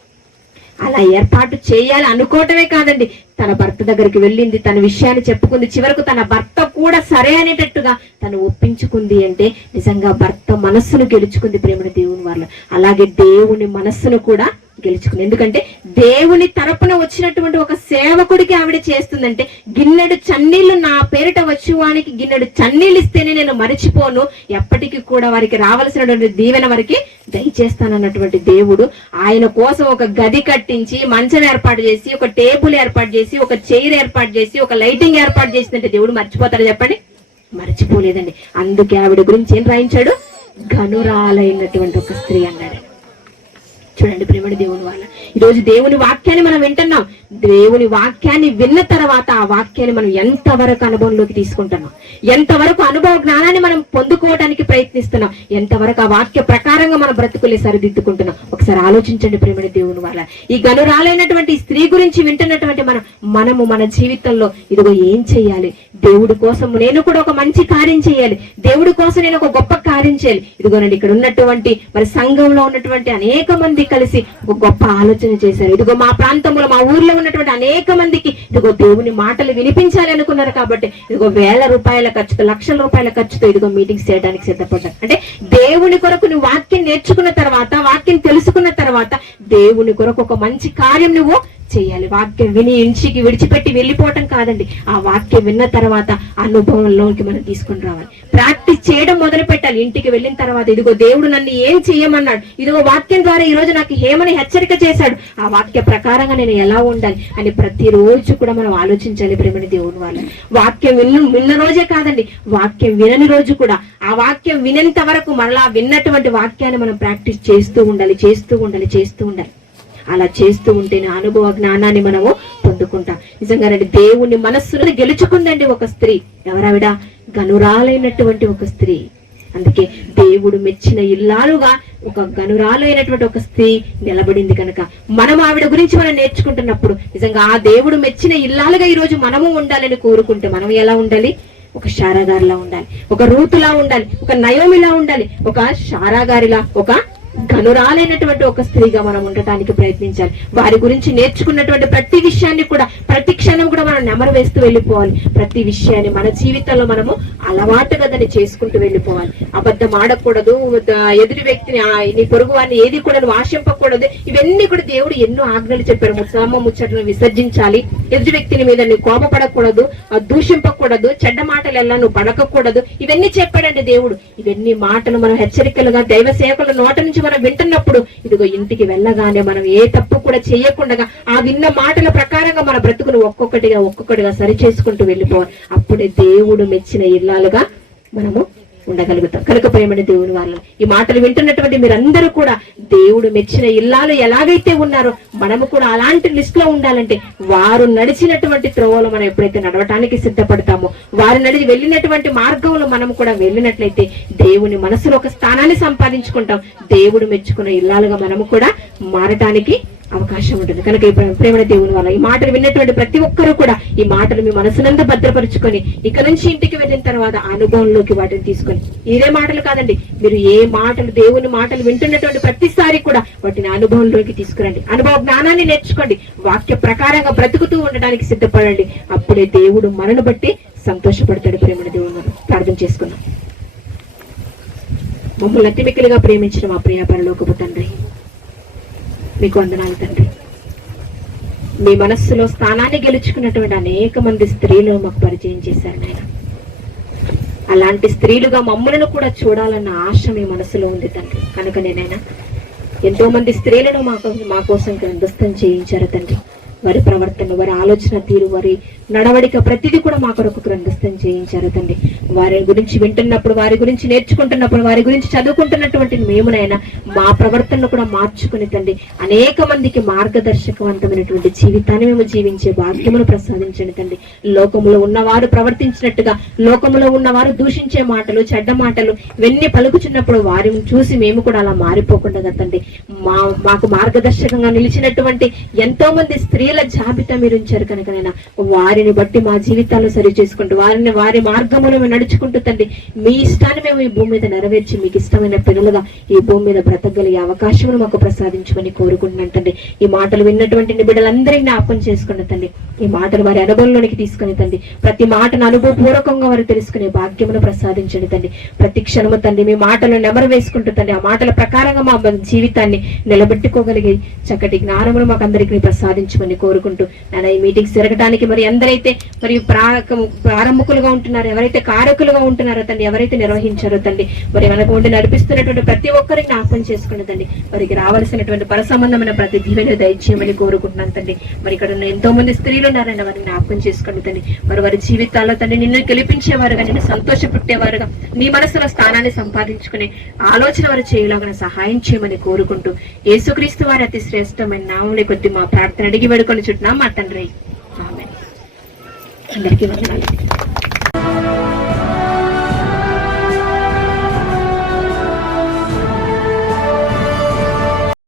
అలా ఏర్పాటు చేయాలి అనుకోవటమే కాదండి, తన భర్త దగ్గరికి వెళ్ళింది, తన విషయాన్ని చెప్పుకుంది, చివరకు తన భర్త కూడా సరే అనేటట్టుగా తను ఒప్పించుకుంది. అంటే నిజంగా భర్త మనస్సును గెలుచుకుంది ప్రేమని దేవుని వాళ్ళు. అలాగే దేవుని మనస్సును కూడా గెలుచుకుంది. ఎందుకంటే దేవుని తరపున వచ్చినటువంటి ఒక సేవకుడికి ఆవిడ చేస్తుందంటే, గిన్నెడు చన్నీళ్లు నా పేరిట వచ్చేవానికి గిన్నెడు చన్నీళ్ళు ఇస్తేనే నేను మరిచిపోను, ఎప్పటికీ కూడా వారికి రావాల్సినటువంటి దీవెన వారికి దయచేస్తానన్నటువంటి దేవుడు ఆయన కోసం ఒక గది కట్టించి, మంచం ఏర్పాటు చేసి, ఒక టేబుల్ ఏర్పాటు చేసి, ఒక చైర్ ఏర్పాటు చేసి, ఒక లైటింగ్ ఏర్పాటు చేసిందంటే దేవుడు మర్చిపోతాడు చెప్పండి? మర్చిపోలేదండి. అందుకే ఆవిడ గురించి ఏం రాయించాడు? గనురాలైనటువంటి ఒక స్త్రీ అన్నాడు. చూడండి ప్రేమడి దేవుని వాళ్ళ, ఈరోజు దేవుని వాక్యాన్ని మనం వింటున్నాం. దేవుని వాక్యాన్ని విన్న తర్వాత ఆ వాక్యాన్ని మనం ఎంతవరకు అనుభవంలోకి తీసుకుంటున్నాం, ఎంతవరకు అనుభవ జ్ఞానాన్ని మనం పొందుకోవడానికి ప్రయత్నిస్తున్నాం, ఎంతవరకు ఆ వాక్య ప్రకారంగా మన బ్రతుకులే సరిదిద్దుకుంటున్నాం. ఒకసారి ఆలోచించండి ప్రేమడి దేవుని వాళ్ళ. ఈ గనురాలైనటువంటి స్త్రీ గురించి వింటున్నటువంటి మనము మన జీవితంలో ఇదిగో ఏం చేయాలి, దేవుడి కోసం నేను కూడా ఒక మంచి కార్యం చేయాలి, దేవుడి కోసం నేను ఒక గొప్ప కార్యం చేయాలి. ఇదిగోనండి ఇక్కడ ఉన్నటువంటి మరి సంఘంలో ఉన్నటువంటి అనేక మంది కలిసి ఒక గొప్ప ఆలోచన చేశారు. ఇదిగో మా ప్రాంతంలో, మా ఊర్లో ఉన్నటువంటి అనేక మందికి ఇదిగో దేవుని మాటలు వినిపించాలి అనుకున్నారు. కాబట్టి ఇదిగో వేల రూపాయల ఖర్చుతో, లక్షల రూపాయల ఖర్చుతో ఇదిగో మీటింగ్స్ చేయడానికి సిద్ధపడ్డారు. అంటే దేవుని కొరకు నువ్వు వాక్యం నేర్చుకున్న తర్వాత, వాక్యం తెలుసుకున్న తర్వాత దేవుని కొరకు ఒక మంచి కార్యం నువ్వు చేయాలి. వాక్యం విని ఇంటికి విడిచిపెట్టి వెళ్ళిపోవటం కాదండి, ఆ వాక్యం విన్న తర్వాత అనుభవంలోకి మనం తీసుకుని రావాలి. ప్రాక్టీస్ చేయడం మొదలు పెట్టాలి. ఇంటికి వెళ్ళిన తర్వాత ఇదిగో దేవుడు నన్ను ఏం చేయమన్నాడు, ఇదిగో వాక్యం ద్వారా ఈ రోజు నాకు ఏమని హెచ్చరిక చేశాడు, ఆ వాక్య ప్రకారంగా నేను ఎలా ఉండాలి అని ప్రతిరోజు కూడా మనం ఆలోచించాలి ప్రేమని దేవుని వాళ్ళు. వాక్యం విన్న రోజే కాదండి, వాక్యం వినని రోజు కూడా, ఆ వాక్యం వినేంత వరకు మరలా విన్నటువంటి వాక్యాన్ని మనం ప్రాక్టీస్ చేస్తూ ఉండాలి. అలా చేస్తూ ఉంటేనే అనుభవ జ్ఞానాన్ని మనము పొందుకుంటాం. నిజంగా దేవుని మనస్సును గెలుచుకుందండి ఒక స్త్రీ. ఎవరావిడ? గనురాలైనటువంటి ఒక స్త్రీ. అందుకే దేవుడు మెచ్చిన ఇల్లాలుగా ఒక గనురాలైనటువంటి ఒక స్త్రీ నిలబడింది. కనుక మనం ఆవిడ గురించి మనం నేర్చుకుంటున్నప్పుడు నిజంగా ఆ దేవుడు మెచ్చిన ఇల్లాలుగా ఈ రోజు మనము ఉండాలని కోరుకుంటే మనం ఎలా ఉండాలి? ఒక శారాగారిలా ఉండాలి, ఒక రూతులా ఉండాలి, ఒక నయోమిలా ఉండాలి, ఒక శారాగారిలా, ఒక గనురాలైనటువంటి ఒక స్త్రీగా మనం ఉండటానికి ప్రయత్నించాలి. వారి గురించి నేర్చుకున్నటువంటి ప్రతి విషయాన్ని కూడా, ప్రతి క్షణం కూడా మనం నెమరు వేస్తూ వెళ్ళిపోవాలి. ప్రతి విషయాన్ని మన జీవితంలో మనము అలవాటుగా దాన్ని చేసుకుంటూ వెళ్ళిపోవాలి. అబద్ధం ఆడకూడదు, ఎదుటి వ్యక్తిని, నీ పొరుగు వారిని ఏది కూడా నువ్వు ఆశింపకూడదు. ఇవన్నీ కూడా దేవుడు ఎన్నో ఆజ్ఞలు చెప్పారు. ముచ్చటను విసర్జించాలి, ఎదుటి వ్యక్తిని మీద నువ్వు కోపపడకూడదు, దూషింపకూడదు, చెడ్డ మాటలు ఎలా నువ్వు పడకూడదు, ఇవన్నీ చెప్పాడండి దేవుడు. ఇవన్నీ మాటలు మనం హెచ్చరికలుగా దైవ సేవకుల నోట నుంచి మనం వింటున్నప్పుడు ఇదిగో ఇంటికి వెళ్ళగానే మనం ఏ తప్పు కూడా చేయకుండా ఆ విన్న మాటల ప్రకారంగా మన బ్రతుకును ఒక్కొక్కటిగా సరి చేసుకుంటూ వెళ్ళిపోవాలి. అప్పుడే దేవుడు మెచ్చిన ఇల్లాలుగా మనము ఉండగలుగుతాం. కనుక ప్రేమని దేవుని వాళ్ళు ఈ మాటలు వింటున్నటువంటి మీరందరూ కూడా దేవుడు మెచ్చిన ఇల్లాలు ఎలాగైతే ఉన్నారో మనము కూడా అలాంటి లిస్ట్ లో ఉండాలంటే వారు నడిచినటువంటి త్రోవలో మనం ఎప్పుడైతే నడవటానికి సిద్ధపడతామో, వారు వెళ్ళినటువంటి మార్గంలో మనం కూడా వెళ్ళినట్లయితే దేవుని మనసులో ఒక స్థానాన్ని సంపాదించుకుంటాం. దేవుడు మెచ్చుకున్న ఇల్లాలుగా మనము కూడా మారటానికి అవకాశం ఉంటుంది. కనుక ప్రేమ దేవుని వల్ల ఈ మాటలు విన్నటువంటి ప్రతి ఒక్కరూ కూడా ఈ మాటలు మీ మనసునందు భద్రపరుచుకొని ఇక నుంచి ఇంటికి వెళ్ళిన తర్వాత అనుభవంలోకి వాటిని తీసుకొని, ఇదే మాటలు కాదండి, మీరు ఏ మాటలు దేవుని మాటలు వింటున్నటువంటి ప్రతిసారి కూడా వాటిని అనుభవంలోకి తీసుకురండి. అనుభవ జ్ఞానాన్ని నేర్చుకోండి. వాక్య ప్రకారంగా బ్రతుకుతూ ఉండడానికి సిద్ధపడండి. అప్పుడే దేవుడు మనను బట్టి సంతోషపడతాడు. ప్రేమని దేవుని ప్రార్థన చేసుకున్నాం. మమ్మల్ని అతిమిక్కిలిగా ప్రేమించిన మా ప్రియ పరలోకపు తండ్రి, మీకు వందనాలు తండ్రి. మీ మనస్సులో స్థానాన్ని గెలుచుకున్నటువంటి అనేక మంది స్త్రీలు మాకు పరిచయం చేశారు నాయన. అలాంటి స్త్రీలుగా మమ్మలను కూడా చూడాలన్న ఆశ మీ మనసులో ఉంది తండ్రి. కనుక నేనైనా ఎంతో మంది స్త్రీలను మా కోసం గ్రంథస్థం చేయించారు తండ్రి. వారి ప్రవర్తన, వారి ఆలోచన తీరు, వారి నడవడిక ప్రతిదీ కూడా మా కొరకు గ్రంథస్థం చేయించారు తండ్రి. వారి గురించి వింటున్నప్పుడు, వారి గురించి నేర్చుకుంటున్నప్పుడు, వారి గురించి చదువుకుంటున్నటువంటి మేమునైనా మా ప్రవర్తనను కూడా మార్చుకుని తండ్రి అనేక మందికి మార్గదర్శకవంతమైనటువంటి జీవితాన్ని మేము జీవించే భాగ్యమును ప్రసాదించండి తండ్రి. లోకములో ఉన్నవారు ప్రవర్తించినట్టుగా, లోకములో ఉన్నవారు దూషించే మాటలు, చెడ్డ మాటలు ఇవన్నీ పలుకుచున్నప్పుడు వారిని చూసి మేము కూడా అలా మారిపోకుండా తండ్రి మాకు మార్గదర్శకంగా నిలిచినటువంటి ఎంతో మంది స్త్రీల జాబితా మీరు ఉంచారు. కనుకనైనా వారిని బట్టి మా జీవితాలు సరి చేసుకుంటూ వారి మార్గములు మేము నడుచుకుంటూ తండ్రి మీ ఇష్టాన్ని మేము ఈ భూమి మీద నెరవేర్చి మీకు ఇష్టమైన పిల్లలుగా ఈ భూమి మీద బ్రతకగలిగే అవకాశమును మాకు ప్రసాదించమని కోరుకుంటున్నాను తండ్రి. ఈ మాటలు విన్నటువంటి బిడ్డలందరినీ జ్ఞాపకం చేసుకున్న తండ్రి, ఈ మాటలు వారి అనుభవంలోనికి తీసుకుని తండ్రి ప్రతి మాటను అనుభవపూర్వకంగా వారు తెలుసుకునే భాగ్యమును ప్రసాదించండి తండ్రి. ప్రతి క్షణము తండ్రి మీ మాటలను నెమరు వేసుకుంటూ తండ్రి ఆ మాటల ప్రకారంగా మా జీవితాన్ని నిలబెట్టుకోగలిగే చక్కటి జ్ఞానమును మాకు అందరికీ ప్రసాదించమని కోరుకుంటూ నేను ఈ మీటింగ్స్ జరగడానికి మరి ఎందరైతే మరియు ప్రారంభకులుగా ఉంటున్నారో, ఎవరైతే కారకులుగా ఉంటున్నారో తండ్రి, ఎవరైతే నిర్వహించారో తండ్రి, మరి మనకు ఉండి నడిపిస్తున్నటువంటి ప్రతి ఒక్కరికి జ్ఞాపకం చేసుకున్న తండ్రి వారికి రావాల్సినటువంటి పరసంబంధమైన ప్రతి దీవెన దయచేయమని కోరుకుంటున్నాను తండ్రి. మరి ఇక్కడ ఉన్న ఎంతో మంది స్త్రీలు ఉన్నారని వారిని జ్ఞాపకం చేసుకోండి తండ్రి. మరి వారి జీవితాల్లో తండ్రి నిన్ను గెలిపించేవారుగా, నిన్ను సంతోషపెట్టేవారుగా, నీ మనసులో స్థానాన్ని సంపాదించుకునే ఆలోచన వారు చేయలాగా సహాయం చేయమని కోరుకుంటూ యేసుక్రీస్తు వారి అతి శ్రేష్టమైన నామముల కొద్ది మా ప్రార్థన అడిగి వేడుకొని చుట్టినా మా తండ్రి. ఆమేన్. అందరికీ వందనాలు.